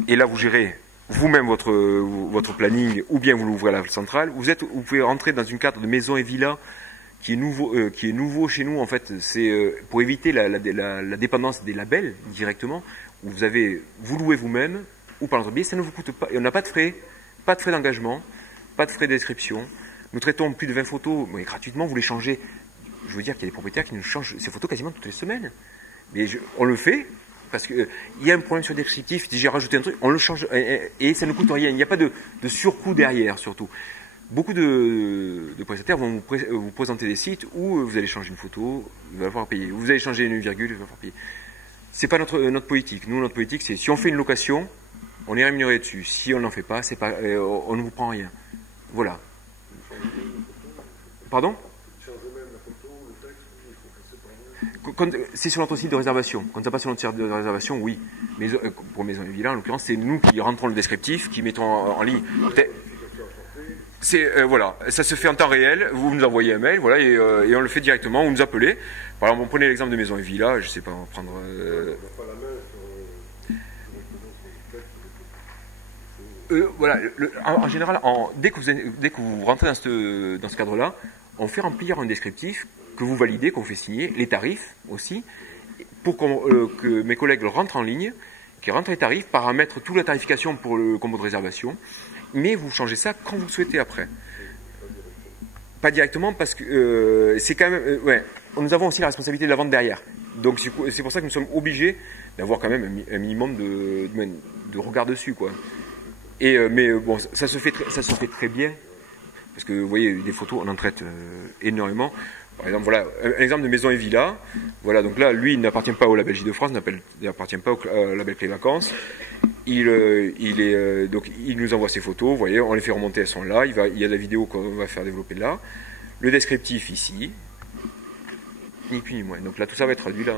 et là vous gérez vous-même votre planning, ou bien vous l'ouvrez à la centrale. Vous pouvez rentrer dans une carte de maison et villa qui est nouveau chez nous en fait. C'est pour éviter la dépendance des labels directement. Où vous louez vous-même ou par l'entreprise, ça ne vous coûte pas. Et on n'a pas de frais d'engagement. Pas de frais d'inscription. Nous traitons plus de 20 photos, mais gratuitement, vous les changez. Je veux dire qu'il y a des propriétaires qui nous changent ces photos quasiment toutes les semaines. Mais on le fait, parce qu'il y a un problème sur le descriptif, j'ai rajouté un truc, on le change, et ça ne coûte rien. Il n'y a pas de surcoût derrière, surtout. Beaucoup de prestataires vont vous présenter des sites où vous allez changer une photo, il va falloir payer. Vous allez changer une virgule, il va falloir payer. C'est pas notre politique. Nous, notre politique, c'est si on fait une location, on est rémunéré dessus. Si on n'en fait pas, on ne vous prend rien. Voilà. Pardon? C'est sur notre site de réservation. Quand ça passe sur notre site de réservation, oui. Mais pour Maison et Villa, en l'occurrence, c'est nous qui rentrons le descriptif, qui mettons en ligne. Voilà, ça se fait en temps réel. Vous nous envoyez un mail, voilà, et on le fait directement. Vous nous appelez. Par exemple, on prenait l'exemple de Maison et Villa. Je sais pas, on va prendre. Voilà, en général, dès que vous rentrez dans ce cadre-là, on fait remplir un descriptif que vous validez, qu'on fait signer, les tarifs aussi, pour que mes collègues rentrent en ligne, qui rentrent les tarifs, paramètrent toute la tarification pour le combo de réservation, mais vous changez ça quand vous le souhaitez après. Pas directement parce que c'est quand même... nous avons aussi la responsabilité de la vente derrière. Donc c'est pour ça que nous sommes obligés d'avoir quand même un minimum de regard dessus, quoi. Mais bon, ça se fait très bien, parce que vous voyez, des photos, on en traite énormément. Par exemple, voilà, un exemple de maison et villa. Voilà, donc là, lui, il n'appartient pas au label J2France, il n'appartient pas au label Clé Vacances. Donc, il nous envoie ses photos, vous voyez, on les fait remonter, elles sont là. Il y a la vidéo qu'on va faire développer là. Le descriptif ici. Ni plus ni moins. Donc là, tout ça va être traduit, là,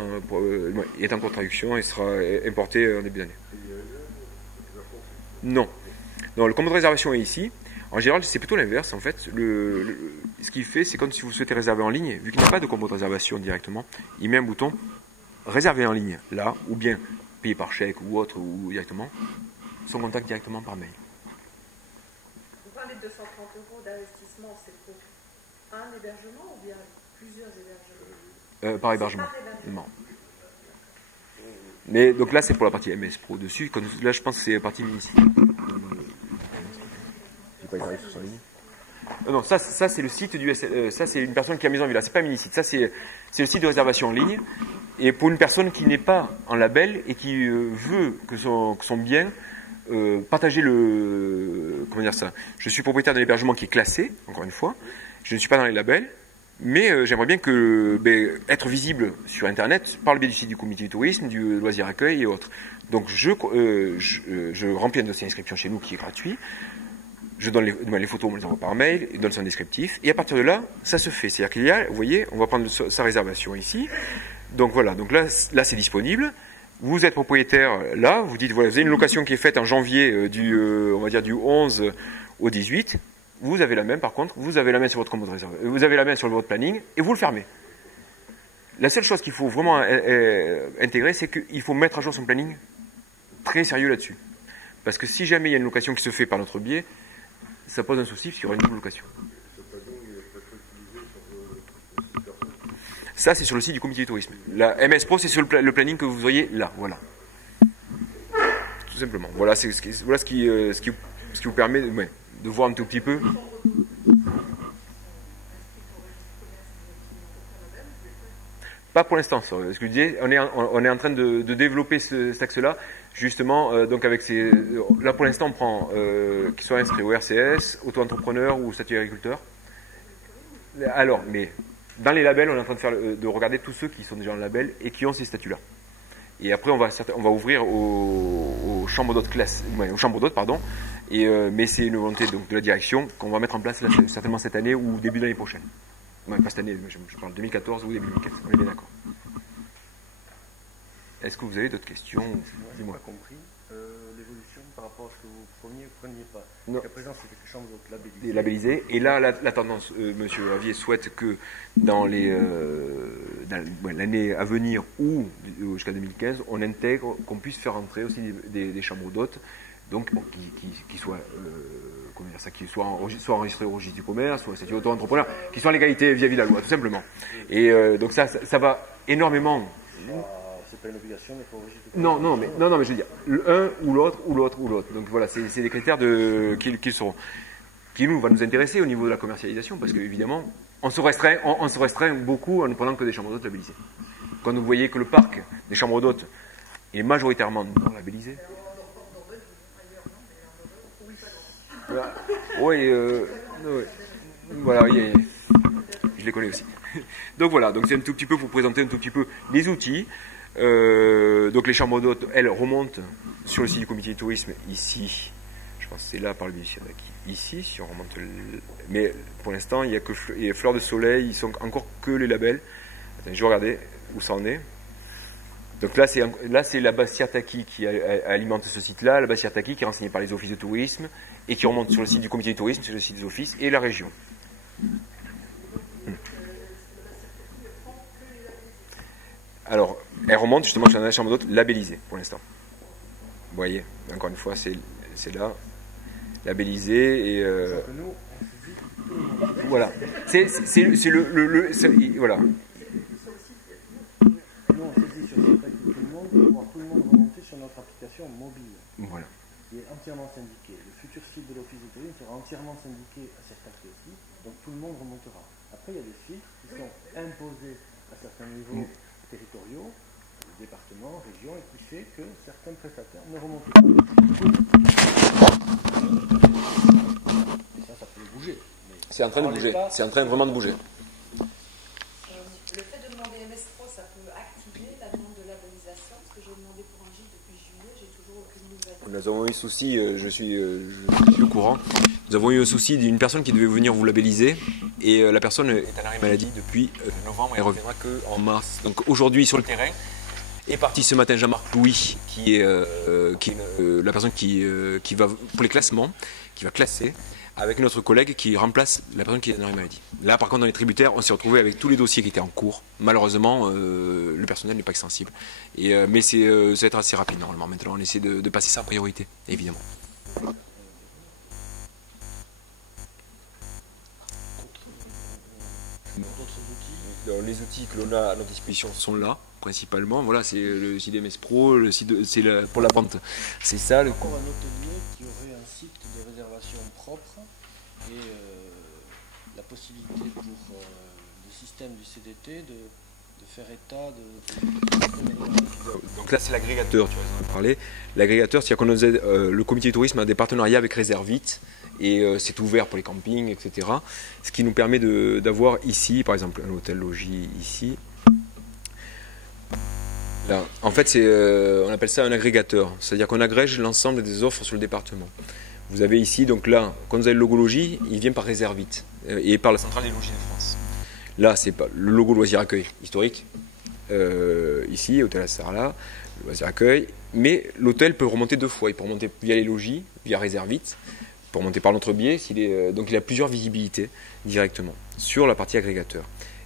il est en cours de traduction et sera importé en début d'année. Non. Non, le combo de réservation est ici. En général, c'est plutôt l'inverse, en fait. Ce qu'il fait, c'est comme si vous souhaitez réserver en ligne, vu qu'il n'y a pas de combo de réservation directement, il met un bouton réserver en ligne, là, ou bien payer par chèque ou autre, ou directement, son contact directement par mail. Vous parlez de 230 € d'investissement, c'est pour un hébergement ou bien plusieurs hébergements? Par hébergement. Mais donc là, c'est pour la partie MS Pro dessus. Là, je pense que c'est la partie Minicite. Non, ça c'est le site du ça c'est une personne qui a maison en villa, c'est pas Minicite, ça c'est le site de réservation en ligne, et pour une personne qui n'est pas en label et qui veut que son bien partager comment dire ça, je suis propriétaire d'un hébergement qui est classé, encore une fois, je ne suis pas dans les labels, mais j'aimerais bien être visible sur internet par le biais du site du comité du tourisme, du loisir accueil et autres. Donc je remplis un dossier d'inscription chez nous qui est gratuit. Je donne les photos, on me les envoie par mail, il donne son descriptif, et à partir de là, ça se fait. C'est-à-dire qu'il y a, vous voyez, on va prendre sa réservation ici. Donc voilà, donc là c'est disponible. Vous êtes propriétaire là, vous dites, voilà, vous avez une location qui est faite en janvier on va dire du 11 au 18. Vous avez la même, par contre, vous avez la main sur votre combo de réserve, vous avez la main sur votre planning, et vous le fermez. La seule chose qu'il faut vraiment intégrer, c'est qu'il faut mettre à jour son planning très sérieux là-dessus. Parce que si jamais il y a une location qui se fait par notre biais, ça pose un souci parce qu'il y aura une double location. Ça, c'est sur le site du comité du tourisme. La MS Pro, c'est sur le planning que vous voyez là. Voilà. Tout simplement. Voilà, ce qui vous permet de voir un tout petit peu. Pas pour l'instant, ce que je disais, on est en train de développer cet axe-là, justement, donc avec là pour l'instant on prend qu'ils soient inscrits au RCS, auto-entrepreneur ou statut agriculteur. Alors, mais dans les labels, on est en train de regarder tous ceux qui sont déjà en label et qui ont ces statuts-là. Et après, on va ouvrir aux chambres d'hôtes pardon. Mais c'est une volonté donc de la direction qu'on va mettre en place là, certainement cette année ou début d'année prochaine. Ouais, pas cette année, je parle de 2014 ou début 2015, on est bien d'accord. Est-ce que vous avez d'autres questions? Moi, je n'ai pas compris l'évolution par rapport à ce que vous preniez pas. Non. À présent, c'est des chambres labellisées. Des labellisées. Et là, la tendance, M. Ravier souhaite que dans l'année à venir ou jusqu'à 2015, on intègre, qu'on puisse faire entrer aussi des chambres d'hôtes, donc qui soient... comment dire ça, qui soit enregistré au registre du commerce, soit statut auto-entrepreneur, qui soit en légalité vis-à-vis de la loi, tout simplement. Et donc ça va énormément. C'est pas une obligation, mais il faut registre du commerce. Non, mais je veux dire, l'un ou l'autre. Donc voilà, c'est des critères qui va nous intéresser au niveau de la commercialisation, parce qu'évidemment, on se restreint beaucoup en ne prenant que des chambres d'hôtes labellisées. Quand vous voyez que le parc des chambres d'hôtes est majoritairement non labellisé. Oui, voilà, je les connais aussi. Donc voilà, donc c'est un tout petit peu pour présenter un tout petit peu les outils. Donc les chambres d'hôtes, elles remontent sur le site du comité du tourisme ici. Je pense que c'est là par le biais ici, si on remonte. Mais pour l'instant, il y a que Fleurs de Soleil, ils sont encore que les labels. Attendez, je vais regarder où ça en est. Donc là, c'est la base Sirtaki qui alimente ce site-là, la base Sirtaki qui est renseignée par les offices de tourisme et qui remonte sur le site du comité du tourisme, sur le site des offices et la région. Alors, elle remonte justement sur la chambre d'hôtes labellisée pour l'instant. Vous voyez, encore une fois, c'est là, labellisé et voilà. C'est voilà. Notre application mobile, voilà, qui est entièrement syndiquée. Le futur site de l'office de tourisme sera entièrement syndiqué à Sirtaki aussi, donc tout le monde remontera. Après, il y a des filtres qui sont imposés à certains niveaux territoriaux, départements, régions, et qui fait que certains prestataires ne remontent pas. Et ça peut bouger. C'est en train de bouger. C'est en train vraiment de bouger. Nous avons eu souci, je suis au courant, nous avons eu un souci d'une personne qui devait venir vous labelliser et la personne est en arrêt maladie depuis novembre et elle reviendra qu'en mars. Donc aujourd'hui sur le terrain est parti ce matin Jean-Marc Louis qui est la personne qui va pour les classements, qui va classer avec notre collègue qui remplace la personne qui est en arrêt maladie. Là par contre dans les tributaires on s'est retrouvé avec tous les dossiers qui étaient en cours. Malheureusement le personnel n'est pas extensible. Mais ça va être assez rapide normalement. Maintenant on essaie de passer ça en priorité, évidemment. Les outils que l'on a à notre disposition sont là, principalement. Voilà, c'est le site MS Pro, le site pour la vente. C'est ça. Le encore un hôtelier qui aurait un site de réservation propre et la possibilité pour le système du CDT de faire état de... Donc là, c'est l'agrégateur, tu vas en parler. L'agrégateur, c'est-à-dire qu'on aide, le comité du tourisme a des partenariats avec Réservite. Et c'est ouvert pour les campings, etc. Ce qui nous permet d'avoir ici, par exemple, un hôtel-logis ici. Là, en fait, on appelle ça un agrégateur. C'est-à-dire qu'on agrège l'ensemble des offres sur le département. Vous avez ici, donc là, quand vous avez le logo logis, il vient par Réservite et par la centrale des logis de France. Là, c'est pas le logo loisir accueil historique. Ici, hôtel Assarla, loisir accueil. Mais l'hôtel peut remonter deux fois. Il peut remonter via les logis, via Réservite. Pour monter par notre biais, donc il a plusieurs visibilités directement sur la partie agrégateur.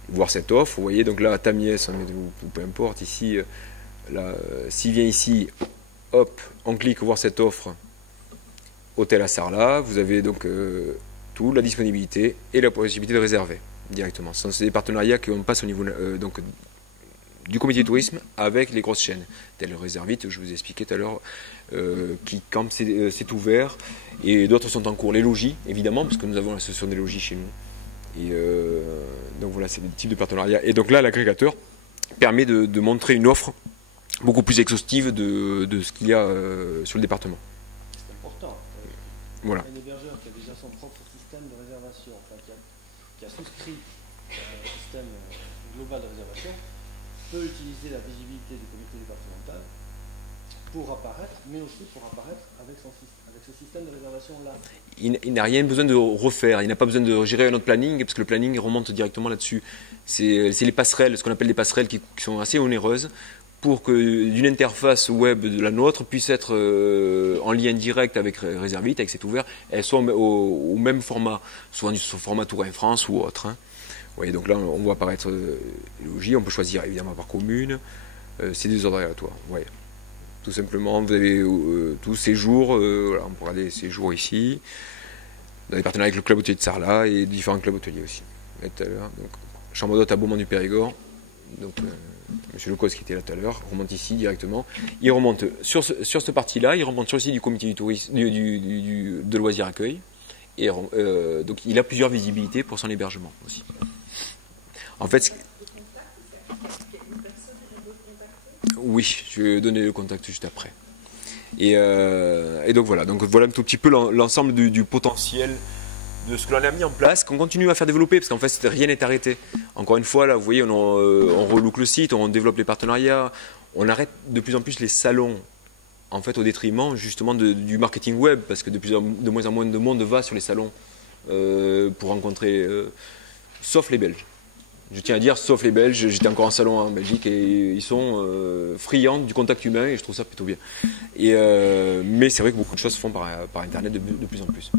Voir cette offre, vous voyez, donc là, Tamiès, ou peu importe, ici, s'il vient ici, hop, on clique voir cette offre, hôtel à Sarlat, vous avez donc tout, la disponibilité et la possibilité de réserver directement. Ce sont des partenariats qu'on passe au niveau donc, du comité de tourisme avec les grosses chaînes, telles le Réservite, je vous ai expliqué tout à l'heure, qui quand c'est ouvert, et d'autres sont en cours. Les logis, évidemment, parce que nous avons l'association des logis chez nous. Et donc voilà, c'est des types de partenariats. Et donc là, l'agrégateur permet de montrer une offre beaucoup plus exhaustive de ce qu'il y a sur le département. C'est important. Voilà. Un hébergeur qui a déjà son propre système de réservation, enfin, qui a souscrit un système global de réservation, peut utiliser la visibilité du comité départemental pour apparaître, mais aussi pour apparaître avec ce système de réservation-là. Il n'a rien besoin de refaire, il n'a pas besoin de gérer un autre planning, parce que le planning remonte directement là-dessus. C'est les passerelles, ce qu'on appelle des passerelles qui sont assez onéreuses, pour que d'une interface web de la nôtre puisse être en lien direct avec Réservite, avec cet ouvert, elles soient au même format, soit du format Tourin France ou autre. Hein. Vous voyez, donc là, on voit apparaître les logis, on peut choisir évidemment par commune, c'est des ordres aléatoires. Vous voyez. Tout simplement, vous avez tous ces jours, voilà, on peut regarder ces jours ici, dans des partenariats avec le club hôtelier de Sarlat et différents clubs hôteliers aussi. Donc, chambre d'hôte à Beaumont du Périgord, donc monsieur Lecos qui était là tout à l'heure, remonte ici directement. Il remonte sur cette partie-là, il remonte sur le site du comité du tourisme, de loisirs accueil, et donc il a plusieurs visibilités pour son hébergement aussi. En fait, oui, je vais donner le contact juste après. Et donc voilà un tout petit peu l'ensemble du potentiel de ce que l'on a mis en place, qu'on continue à faire développer, parce qu'en fait rien n'est arrêté. Encore une fois, là, vous voyez, on relook le site, on développe les partenariats, on arrête de plus en plus les salons, en fait, au détriment justement du marketing web, parce que de moins en moins de monde va sur les salons pour rencontrer, sauf les Belges. Je tiens à dire, sauf les Belges, j'étais encore en salon en Belgique et ils sont friands du contact humain et je trouve ça plutôt bien. Mais c'est vrai que beaucoup de choses se font par Internet de plus en plus.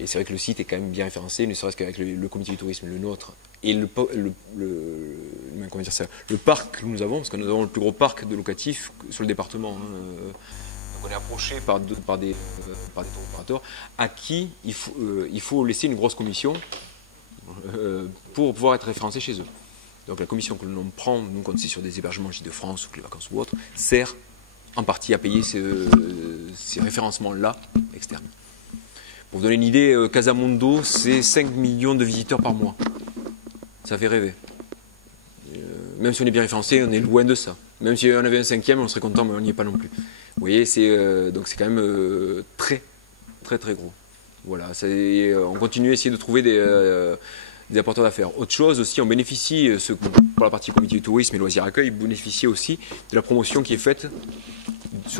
Et c'est vrai que le site est quand même bien référencé, ne serait-ce qu'avec le comité du tourisme, le nôtre, et le parc que nous avons, parce que nous avons le plus gros parc de locatifs sur le département. Hein. Donc on est approché par des opérateurs à qui il faut laisser une grosse commission pour pouvoir être référencé chez eux. Donc la commission que l'on prend, nous quand c'est sur des hébergements Gîtes de France ou les vacances ou autres, sert en partie à payer ces référencements-là externes. Pour vous donner une idée, Casamondo, c'est 5 millions de visiteurs par mois. Ça fait rêver. Même si on est bien référencé, on est loin de ça. Même si on avait un cinquième, on serait content, mais on n'y est pas non plus. Vous voyez, donc c'est quand même très, très, très gros. Voilà, on continue à essayer de trouver des apporteurs d'affaires. Autre chose aussi, on bénéficie, pour la partie comité du tourisme et loisirs accueil, bénéficie aussi de la promotion qui est faite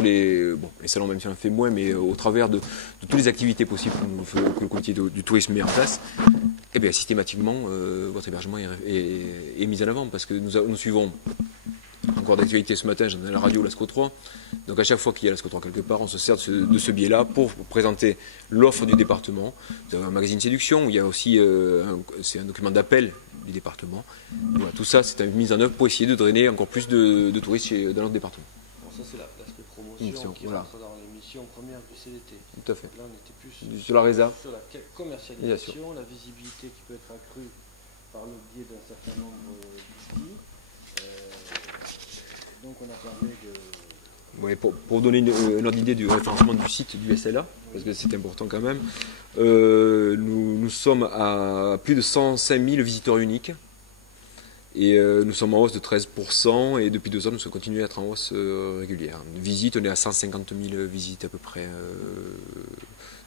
les salons, même si on en fait moins, mais au travers de toutes les activités possibles que le comité du tourisme met en place, eh bien, systématiquement, votre hébergement est mis en avant, parce que nous suivons encore d'actualité ce matin, j'en ai à la radio, l'ASCO 3. Donc à chaque fois qu'il y a l'ASCO 3 quelque part, on se sert de ce biais-là pour présenter l'offre du département. Vous avez un magazine séduction, où il y a aussi c'est un document d'appel du département. Voilà, tout ça, c'est une mise en œuvre pour essayer de drainer encore plus de touristes dans notre département. Bon, ça, c'est l'aspect promotion qui rentre dans les missions premières du CDT. Tout à fait. Là, on était plus sur la réserve, sur la commercialisation, la visibilité qui peut être accrue par le biais d'un certain nombre d'outils. Donc on a parlé de... Ouais, pour donner une ordre d'idée du référencement du site du SLA, parce que c'est important quand même, nous sommes à plus de 105 000 visiteurs uniques, et nous sommes en hausse de 13%, et depuis 2 ans, nous sommes continués à être en hausse régulière. Visite, on est à 150 000 visites à peu près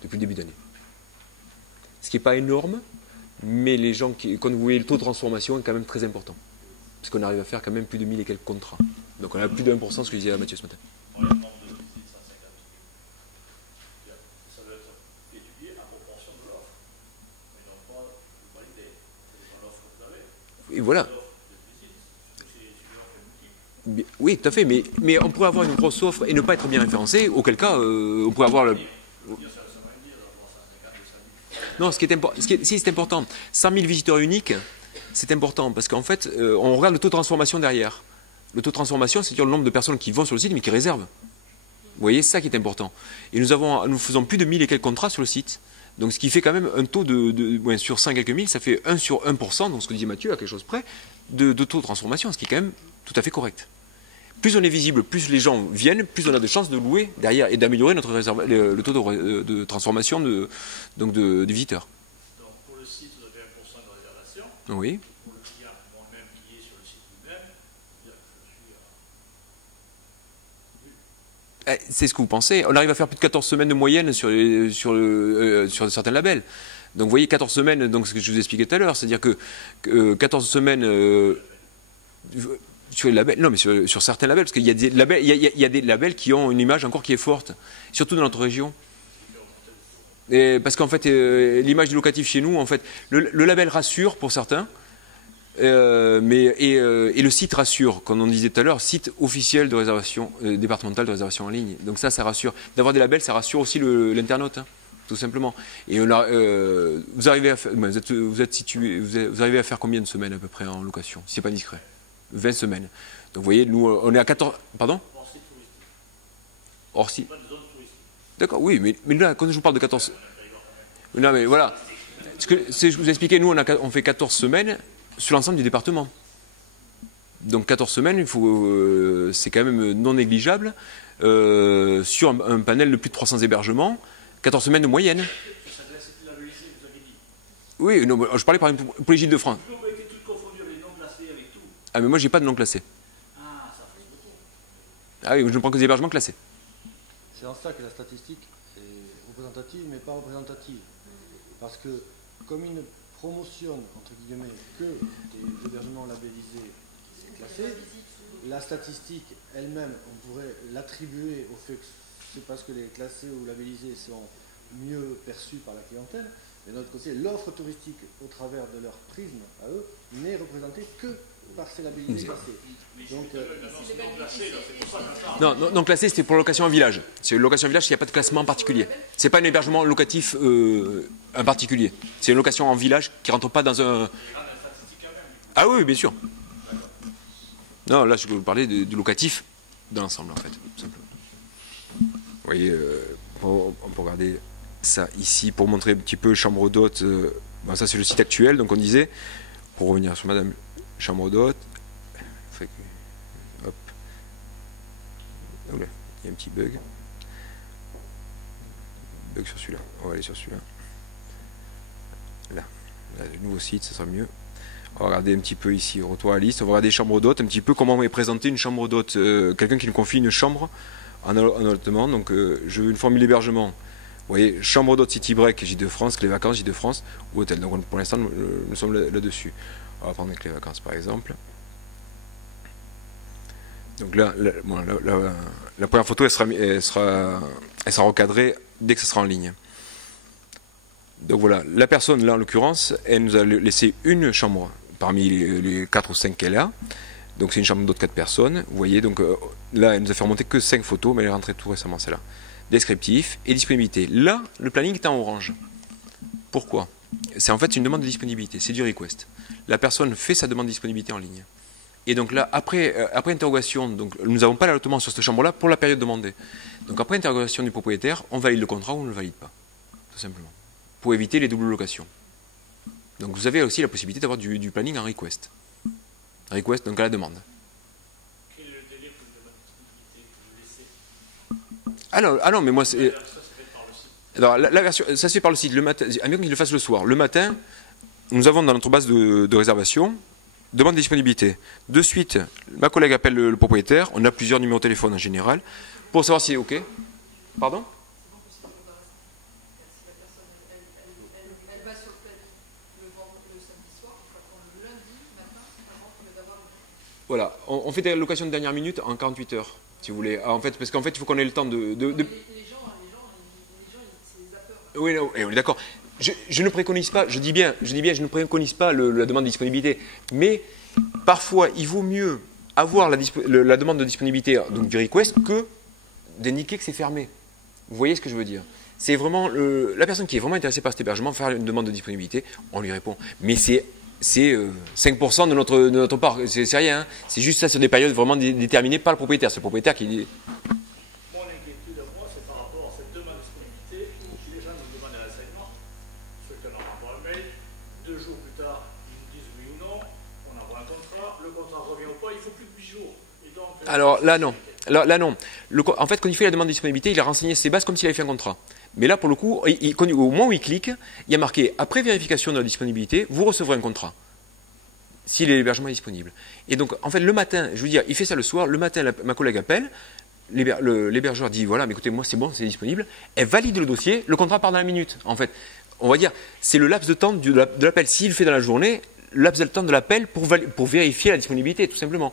depuis le début d'année. Ce qui n'est pas énorme, mais les gens quand vous voyez le taux de transformation est quand même très important, parce qu'on arrive à faire quand même plus de 1000 et quelques contrats. Donc on a plus de 1%, ce que je disais à Mathieu ce matin. Le nombre de visites, 150 000. Ça doit être étudié en proportion de l'offre. Mais non pas valider. C'est l'offre que vous avez. Et voilà. Oui, tout à fait, mais on pourrait avoir une grosse offre et ne pas être bien référencé, auquel cas on pourrait avoir le... Non, si c'est important, 100 000 visiteurs uniques, c'est important, parce qu'en fait, on regarde le taux de transformation derrière. Le taux de transformation, c'est-à-dire le nombre de personnes qui vont sur le site, mais qui réservent. Vous voyez, c'est ça qui est important. Et nous faisons plus de 1000 et quelques contrats sur le site. Donc, ce qui fait quand même un taux sur 100 quelques mille, ça fait 1 sur 1%, donc ce que disait Mathieu, à quelque chose près, de taux de transformation, ce qui est quand même tout à fait correct. Plus on est visible, plus les gens viennent, plus on a de chances de louer derrière et d'améliorer le taux de transformation des visiteurs. Donc, pour le site, vous avez 1% de réservation. Oui. Pour le client, moi-même qui est sur le site lui-même, c'est ce que vous pensez. On arrive à faire plus de 14 semaines de moyenne sur certains labels. Donc vous voyez, 14 semaines, donc ce que je vous expliquais tout à l'heure, c'est-à-dire que 14 semaines sur les labels, non mais sur certains labels, parce qu'il y a des labels qui ont une image encore qui est forte, surtout dans notre région. Parce qu'en fait, l'image du locatif chez nous, en fait, le label rassure pour certains, et le site rassure, comme on disait tout à l'heure, site officiel de réservation départemental de réservation en ligne. Donc ça rassure. D'avoir des labels, ça rassure aussi l'internaute, hein, tout simplement. Et vous arrivez à faire, vous arrivez à faire combien de semaines à peu près en location, si c'est pas discret? 20 semaines. Donc vous voyez, nous on est à 14. Pardon? Hors site. D'accord, oui, mais là, quand je vous parle de 14. Non, mais voilà. Je vous ai expliqué, nous on fait 14 semaines sur l'ensemble du département. Donc 14 semaines, c'est quand même non négligeable sur un panel de plus de 300 hébergements, 14 semaines de moyenne. Oui, non, je parlais par exemple pour les Gilles de France. Ah mais moi j'ai pas de non classé. Ah oui, je ne prends que des hébergements classés. C'est en ça que la statistique est représentative mais pas représentative. Parce que comme il ne promotionne, entre guillemets, que des hébergements labellisés classés, la statistique elle-même, on pourrait l'attribuer au fait que c'est parce que les classés ou labellisés sont mieux perçus par la clientèle. Mais de l'autre côté, l'offre touristique au travers de leur prisme à eux n'est représentée que par ces labellisés classés. Donc, non, classé, c'était pour location en village. C'est une location en village, il n'y a pas de classement en particulier. C'est pas un hébergement locatif en particulier. C'est une location en village qui ne rentre pas dans un... Ah oui, bien sûr. Non, là, je vais vous parler du locatif dans l'ensemble, en fait. Tout simplement. Vous voyez, on peut regarder ça ici pour montrer un petit peu chambre d'hôte. Bon, ça, c'est le site actuel, donc on disait, pour revenir sur Madame Chambre d'hôte. Hop. Oula, il y a un petit bug. Bug sur celui-là. On va aller sur celui-là. Là, le nouveau site, ça sera mieux. On va regarder un petit peu ici, retour à la liste. On va regarder chambre d'hôte, un petit peu comment est présentée une chambre d'hôte. Quelqu'un qui nous confie une chambre en allotement. Donc, je veux une formule d'hébergement. Vous voyez, chambre d'hôte City Break, Gîtes-de-France, Clés Vacances, Gîtes-de-France ou hôtel. Donc, pour l'instant, nous sommes là-dessus. On va prendre Clés Vacances, par exemple. Donc là, la première photo, elle sera recadrée dès que ça sera en ligne. Donc voilà, la personne, là en l'occurrence, elle nous a laissé une chambre parmi les 4 ou 5 qu'elle a. Donc c'est une chambre d'autres 4 personnes. Vous voyez, donc là, elle nous a fait remonter que 5 photos, mais elle est rentrée tout récemment, celle-là. Descriptif et disponibilité. Là, le planning est en orange. Pourquoi? C'est en fait une demande de disponibilité, c'est du request. La personne fait sa demande de disponibilité en ligne. Et donc là, après interrogation, donc nous n'avons pas l'allottement sur cette chambre-là pour la période demandée. Donc après interrogation du propriétaire, on valide le contrat ou on ne le valide pas, tout simplement, pour éviter les doubles locations. Donc vous avez aussi la possibilité d'avoir du planning en request. Request, donc à la demande. Quel est le délai pour une demande de disponibilité? Ah non, mais moi c'est... Ça se fait par le site. Alors la version, ça se fait par le site. Le matin, admettons qu'il le fasse le soir. Le matin, nous avons dans notre base de réservation demande de disponibilité. De suite, ma collègue appelle le propriétaire. On a plusieurs numéros de téléphone en général pour savoir si c'est OK. Pardon? Voilà, on fait des locations de dernière minute en 48 heures, si vous voulez. En fait, parce qu'en fait, il faut qu'on ait le temps de... Les gens, c'est des zappeurs. Oui, non, on est d'accord. Je ne préconise pas, je dis bien, je ne préconise pas la demande de disponibilité. Mais parfois, il vaut mieux avoir la demande de disponibilité, donc du request, que d'indiquer que c'est fermé. Vous voyez ce que je veux dire? C'est vraiment la personne qui est vraiment intéressée par cet hébergement, faire une demande de disponibilité, on lui répond. Mais c'est 5% de notre part, c'est rien. Hein. C'est juste ça sur des périodes vraiment déterminées par le propriétaire. C'est le propriétaire qui dit... Mon inquiétude à moi, c'est par rapport à cette demande de disponibilité où les gens nous demandent un renseignement, ceux qui leur envoient un mail, 2 jours plus tard, ils nous disent oui ou non, on envoie un contrat, le contrat revient ou pas, il faut plus de 8 jours. Et donc, alors là, non. Là, non. En fait, quand il fait la demande de disponibilité, il a renseigné ses bases comme s'il avait fait un contrat. Mais là, pour le coup, au moment où il clique, il y a marqué « Après vérification de la disponibilité, vous recevrez un contrat. » Si l'hébergement est disponible. Et donc, en fait, le matin, je veux dire, il fait ça le soir, le matin, ma collègue appelle, l'hébergeur dit « Voilà, mais écoutez, moi, c'est bon, c'est disponible. » Elle valide le dossier, le contrat part dans la minute. En fait, on va dire, c'est le laps de temps de l'appel. S'il le fait dans la journée, le laps de temps de l'appel pour vérifier la disponibilité, tout simplement.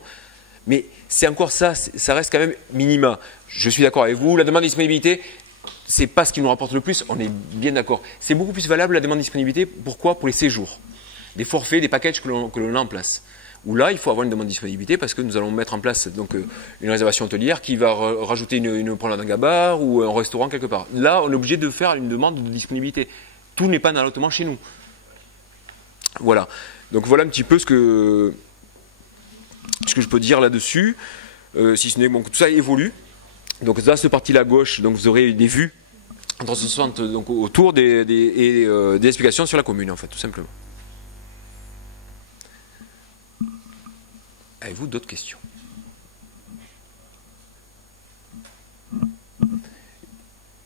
Mais c'est encore ça reste quand même minima. Je suis d'accord avec vous, la demande de disponibilité, c'est pas ce qui nous rapporte le plus, on est bien d'accord. C'est beaucoup plus valable la demande de disponibilité, pourquoi? Pour les séjours. Des forfaits, des packages que l'on a en place. Où là, il faut avoir une demande de disponibilité parce que nous allons mettre en place donc une réservation hôtelière qui va rajouter une promenade d'un gabar ou un restaurant quelque part. Là, on est obligé de faire une demande de disponibilité. Tout n'est pas dans l'allottement chez nous. Voilà. Donc voilà un petit peu ce que je peux dire là-dessus. Si ce n'est bon, tout ça évolue. Donc là, cette partie-là à gauche, donc vous aurez des vues en 360 donc autour des explications sur la commune, en fait, tout simplement. Avez-vous d'autres questions?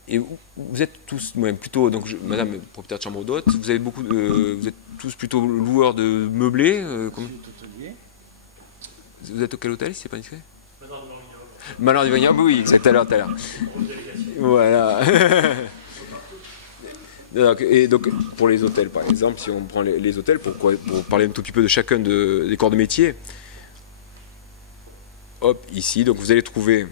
Et vous êtes tous, plutôt, donc madame, propriétaire de chambre d'hôte, vous êtes tous plutôt loueurs de meublés Vous êtes au quel hôtel, si c'est pas indiscret? Manoir du Vignoble, oui, exact, tout à l'heure. Voilà. Et donc, pour les hôtels, par exemple, si on prend les hôtels, pour parler un tout petit peu de chacun des corps de métier, hop, ici, donc vous allez trouver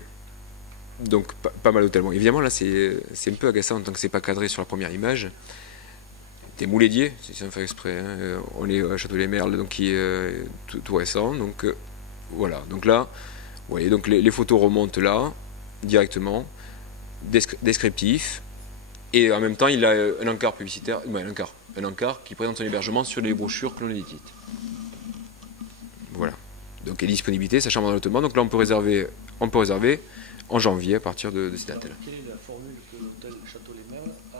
donc pas mal d'hôtels. Bon, évidemment, là, c'est un peu agaçant en tant que c'est pas cadré sur la première image. Des moulédiers, si ça me fait exprès. Hein. On est à Château-les-Merles, donc qui est tout récent. Donc voilà. Donc là, vous voyez, donc les photos remontent là directement, descriptif, et en même temps, il a un encart publicitaire, un encart qui présente son hébergement sur les brochures que l'on édite. Voilà. Donc les disponibilités, sa chambre d'allottement. Donc là, on peut réserver en janvier à partir de cette date-là. Quelle est la formule que l'hôtel Château-les-Merles a?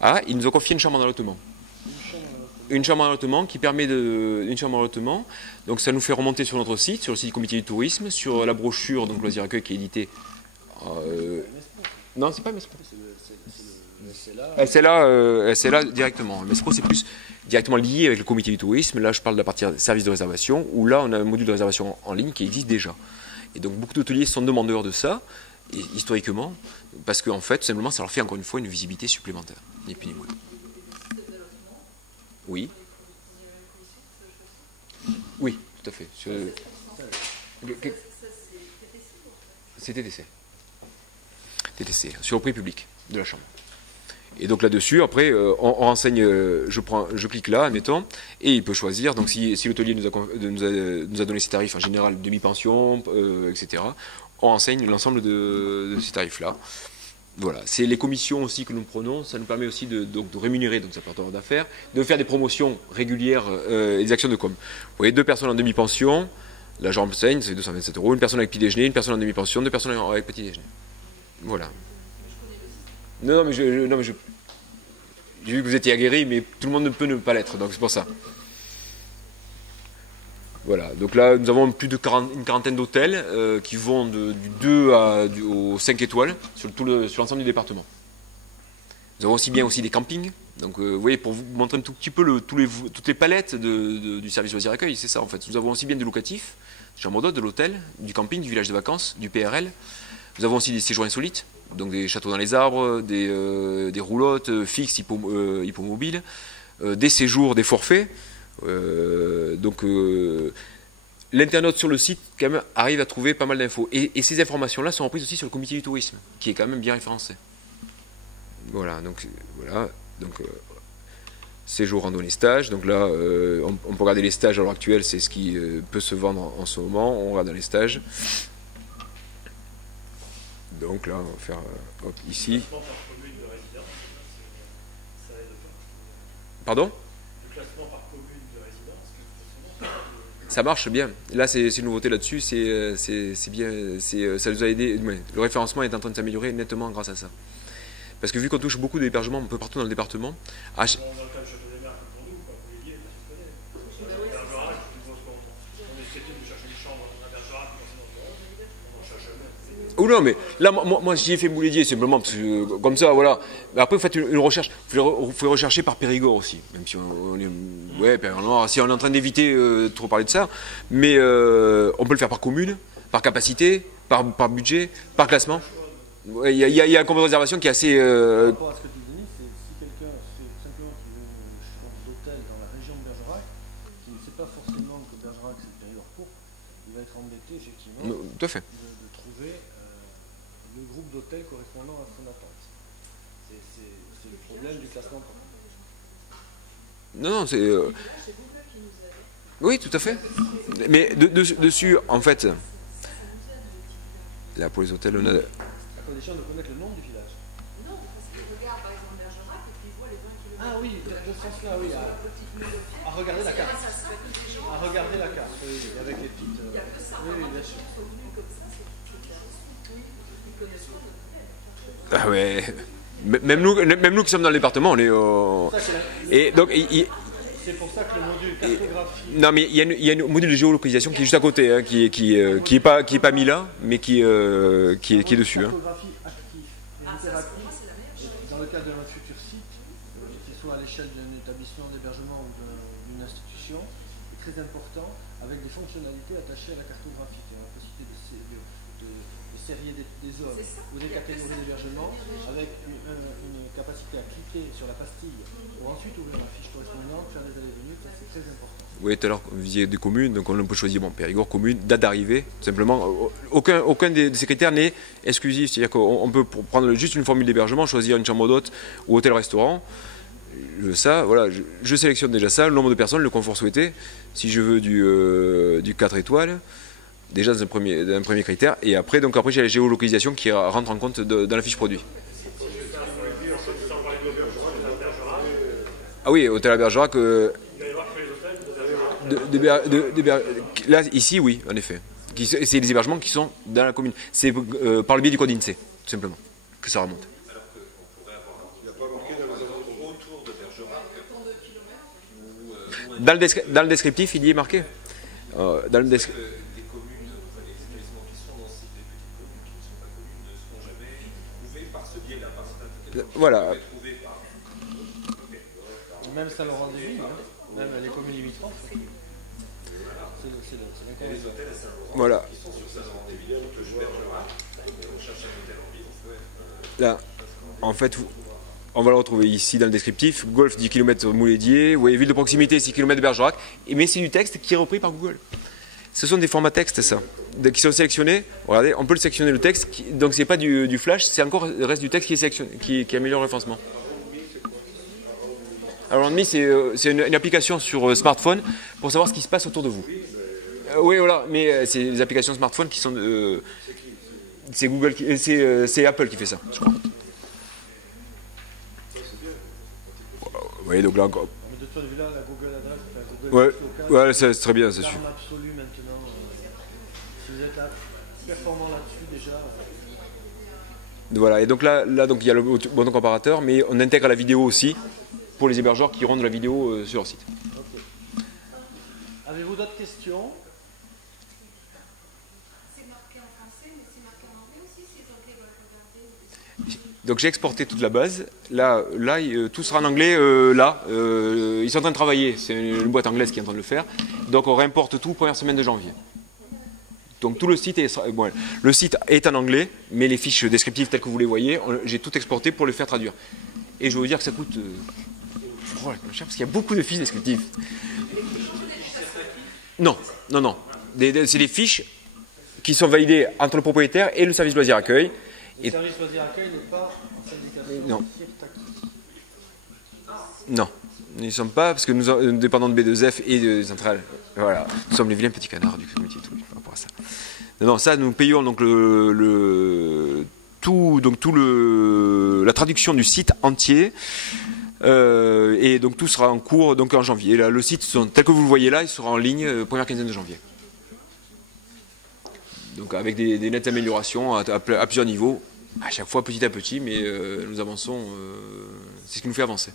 Ah, ils nous ont confié une chambre d'allottement. Une chambre d'allottement qui permet une chambre d'allottement. Donc ça nous fait remonter sur notre site, sur le site du comité du tourisme, sur la brochure donc Loisirs Accueil qui est éditée. Non, c'est pas Mespro. C'est là directement. Mespro, c'est plus directement lié avec le comité du tourisme. Là, je parle de la partie service de réservation, où là, on a un module de réservation en ligne qui existe déjà. Et donc, beaucoup d'hôteliers sont demandeurs de ça, et, historiquement, parce qu'en fait, tout simplement, ça leur fait encore une fois une visibilité supplémentaire. Ni plus ni moins. Oui. Oui, tout à fait. C'est TTC. TTC, sur le prix public de la Chambre. Et donc là-dessus, après, on renseigne, je clique là, admettons, et il peut choisir, donc si l'hôtelier nous a donné ses tarifs en général, demi-pension, etc., on renseigne l'ensemble de ces tarifs-là. Voilà, c'est les commissions aussi que nous prenons, ça nous permet aussi de rémunérer donc, ces partenaires d'affaires, de faire des promotions régulières et des actions de com. Vous voyez, 2 personnes en demi-pension, là je renseigne, c'est 227 €, une personne avec petit déjeuner, une personne en demi-pension, 2 personnes avec petit déjeuner. Voilà. Non, mais j'ai vu que vous étiez aguerri, mais tout le monde ne peut ne pas l'être, donc c'est pour ça. Voilà, donc là, nous avons plus de une quarantaine d'hôtels qui vont du 2 aux 5 étoiles sur l'ensemble du département. Nous avons aussi des campings. Donc, vous voyez, pour vous montrer un tout petit peu toutes les palettes du service loisirs accueil, c'est ça en fait. Nous avons aussi bien du locatif, du chambre d'hôte, de l'hôtel, du camping, du village de vacances, du PRL. Nous avons aussi des séjours insolites, donc des châteaux dans les arbres, des roulottes fixes, hippomobiles, des séjours, des forfaits. L'internaute sur le site quand même arrive à trouver pas mal d'infos. Et ces informations-là sont reprises aussi sur le comité du tourisme, qui est quand même bien référencé. Voilà, donc séjour, randonnée, stage. Donc là, on peut regarder les stages à l'heure actuelle, c'est ce qui peut se vendre en ce moment. On regarde dans les stages. Donc là, on va faire ici. Pardon ? Ça marche bien. Là, c'est une nouveauté là-dessus. C'est bien. Ça nous a aidé. Le référencement est en train de s'améliorer nettement grâce à ça. Parce que vu qu'on touche beaucoup d'hébergements un peu partout dans le département. Oh non, mais là, moi j'y ai fait Mouledier simplement, parce que, comme ça, voilà. Après, vous faites une recherche. Vous pouvez rechercher par Périgord aussi. Même si on est. Ouais, Périgord, si on est en train d'éviter de trop parler de ça. Mais on peut le faire par commune, par capacité, par budget, par classement. Il y a un combat de réservation qui est assez. Par rapport à ce que tu dis, c'est si quelqu'un simplement qui veut une chambre d'hôtel dans la région de Bergerac, qui ne sait pas forcément que Bergerac c'est le Périgord pourpre, il va être embêté effectivement tout à fait. de trouver le groupe d'hôtels correspondant à son attente. C'est le problème du classement. Non, c'est. Oui, tout à fait. Mais dessus, en fait, là pour les hôtels, on a. À condition de connaître le nom du village. Non, parce qu'il regarde par exemple Bergerac et puis il voit les 20 km. Ah oui, de ce sens-là, oui. À regarder la carte. À regarder la carte, oui, avec les petites. Il n'y a que ça. Oui, bien sûr. Ils sont venus comme ça, c'est oui, ils connaissent pas. Ah ouais. Même nous qui sommes dans le département, on est. Et donc. C'est pour ça que le module cartographie. Non, mais il y a un module de géolocalisation qui est juste à côté, hein, qui est pas mis là, mais qui est dessus. Hein. Cartographie active et littérative, dans le cadre de notre futur site, qu'il soit à l'échelle d'un établissement d'hébergement ou d'une institution, est très important, avec des fonctionnalités attachées à la cartographie, la possibilité de sérier des zones ou des catégories d'hébergement, avec une capacité à cliquer sur la pastille pour ensuite ouvrir la fiche correspondante, faire des allées-venues, ça c'est très important. Oui, tout à l'heure, vous disiez des communes, donc on peut choisir Périgord, commune, date d'arrivée, tout simplement. Aucun de ces critères n'est exclusif, c'est-à-dire qu'on peut prendre juste une formule d'hébergement, choisir une chambre d'hôte ou hôtel-restaurant. Ça, voilà, je sélectionne déjà ça, le nombre de personnes, le confort souhaité. Si je veux du 4 étoiles, déjà dans un premier critère, et après j'ai la géolocalisation qui rentre en compte dans la fiche produit. Ah oui, hôtel à Bergerac. Là, ici, oui, en effet. C'est des hébergements qui sont dans la commune. C'est par le biais du code INSEE, tout simplement, que ça remonte. Alors qu'on pourrait avoir. Il n'y a pas manqué dans les zones autour de Bergerac. Dans le descriptif, il y est marqué. Dans le descriptif. Les communes, les établissements qui sont dans ces petites communes qui ne sont pas communes ne seront jamais trouvés par ce biais-là. Voilà. Même Saint-Laurent-des-Villes, même les communes limitrophes. C'est les hôtels à Saint-Laurent. Voilà. Qui sont sur Saint-Laurent-des-Villes, on touche Bergerac, on cherche un hôtel en ville. Là, en fait, on va le retrouver ici dans le descriptif. Golf 10 km Mouledier, vous voyez, ville de proximité 6 km de Bergerac. Mais c'est du texte qui est repris par Google. Ce sont des formats texte, ça, qui sont sélectionnés. Regardez, on peut le sélectionner le texte, donc c'est pas du flash, c'est encore le reste du texte qui est sélectionné, qui améliore le référencement. Alors Roundme, c'est une application sur smartphone pour savoir ce qui se passe autour de vous. Oui, voilà, mais c'est les applications smartphone qui sont... c'est Google, c'est Apple qui fait ça, je crois. Vous voyez, donc là encore... Mais de ce point de vue-là, la Google Adresse, Google Ouais, c'est très bien, c'est sûr. l'arme absolue maintenant. Si vous êtes là, performant là-dessus déjà... Voilà, et donc là donc, il y a le bouton comparateur, mais on intègre la vidéo aussi pour les hébergeurs qui rendent la vidéo sur leur site. Okay. Avez-vous d'autres questions? C'est marqué en français, mais c'est marqué en anglais aussi, si les Anglais veulent regarder. Donc j'ai exporté toute la base. Là, tout sera en anglais. Ils sont en train de travailler. C'est une boîte anglaise qui est en train de le faire. Donc on réimporte tout première semaine de janvier. Donc tout le site le site est en anglais, mais les fiches descriptives telles que vous les voyez, j'ai tout exporté pour les faire traduire. Et je veux vous dire que ça coûte cher parce qu'il y a beaucoup de fiches descriptives. Non. C'est des fiches qui sont validées entre le propriétaire et le service loisir accueil. Le service loisir accueil n'est pas en syndication. Non. Non, ils ne sont pas, parce que nous dépendons de B2F et de Centrale. Voilà, nous sommes les vilains petits canards du comité par rapport à ça. Non, ça, nous payons donc la traduction du site entier. Et donc tout sera en cours donc en janvier. Là, le site, tel que vous le voyez là, il sera en ligne première quinzaine de janvier. Donc avec des nettes améliorations à plusieurs niveaux, à chaque fois petit à petit, mais nous avançons, c'est ce qui nous fait avancer.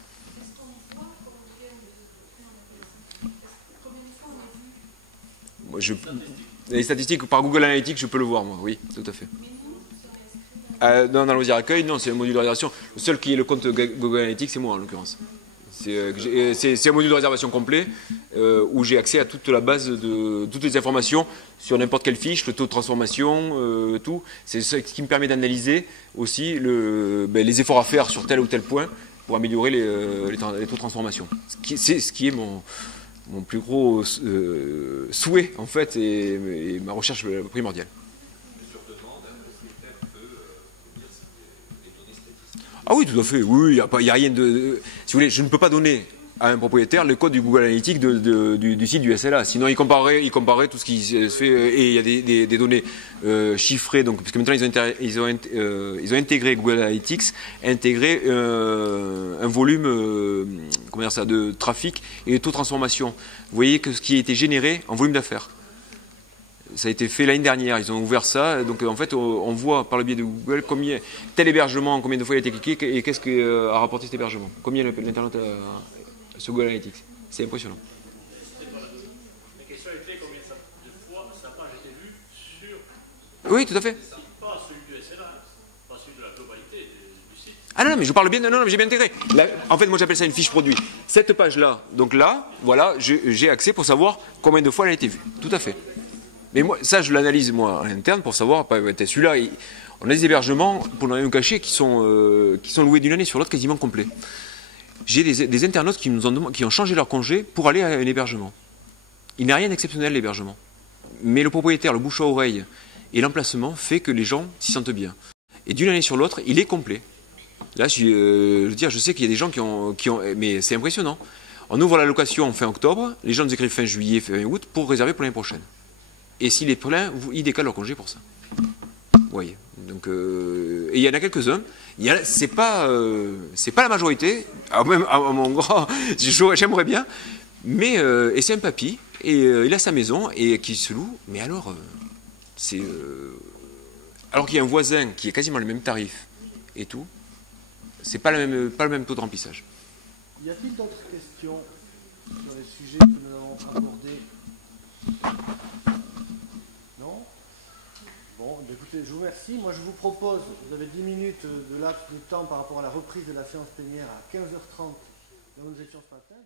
Moi, les statistiques par Google Analytics, je peux le voir, moi, oui, tout à fait. Dans le loisir accueil, non, c'est un module de réservation. Le seul qui est le compte Google Analytics, c'est moi en l'occurrence. C'est un module de réservation complet où j'ai accès à toute la base de toutes les informations sur n'importe quelle fiche, le taux de transformation, tout. C'est ce qui me permet d'analyser aussi les efforts à faire sur tel ou tel point pour améliorer les taux de transformation. C'est ce qui est mon plus gros souhait en fait et ma recherche primordiale. Ah oui, tout à fait. Oui, il n'y a rien de... Si vous voulez, je ne peux pas donner à un propriétaire le code du Google Analytics du site du SLA. Sinon, il comparerait tout ce qui se fait. Et il y a des données chiffrées. Donc, parce que maintenant, ils ont intégré Google Analytics, intégré un volume de trafic et de taux de transformation. Vous voyez que ce qui a été généré en volume d'affaires. Ça a été fait l'année dernière, ils ont ouvert ça, donc en fait on voit par le biais de Google tel hébergement, combien de fois il a été cliqué et qu'est-ce qu'a rapporté cet hébergement, combien l'internet sur Google Analytics, c'est impressionnant. La question était combien de fois sa page a été vue sur... Oui, tout à fait. Pas celui du SLA, pas celui de la globalité du site. Ah non, mais je parle bien, non, mais j'ai bien intégré. En fait, moi j'appelle ça une fiche produit. Cette page-là, donc là, voilà, j'ai accès pour savoir combien de fois elle a été vue, tout à fait. Mais moi, ça, je l'analyse, moi, en interne, pour savoir, celui-là, on a des hébergements, pour ne rien nous cacher, qui sont loués d'une année sur l'autre quasiment complets. J'ai des internautes qui ont changé leur congé pour aller à un hébergement. Il n'y a rien d'exceptionnel, l'hébergement. Mais le propriétaire, le bouche à oreille et l'emplacement fait que les gens s'y sentent bien. Et d'une année sur l'autre, il est complet. Là, je veux dire, je sais qu'il y a des gens qui ont... Mais c'est impressionnant. On ouvre la location fin octobre, les gens nous écrivent fin juillet, fin août, pour réserver pour l'année prochaine. Et s'il est plein, ils décalent leur congé pour ça. Vous voyez. Donc, et il y en a quelques-uns. C'est pas la majorité. Même à mon grand, j'aimerais bien. Mais et c'est un papy et il a sa maison et qui se loue. Mais alors, alors qu'il y a un voisin qui a quasiment le même tarif et tout, c'est pas le même taux de remplissage. Y a-t-il d'autres questions sur les sujets que nous avons abordés? Bon, écoutez, je vous remercie. Moi, je vous propose, vous avez 10 minutes de laps de temps par rapport à la reprise de la séance plénière à 15h30, là où nous étions ce matin.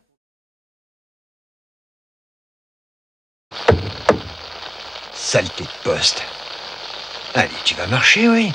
Saleté de poste. Allez, tu vas marcher, oui.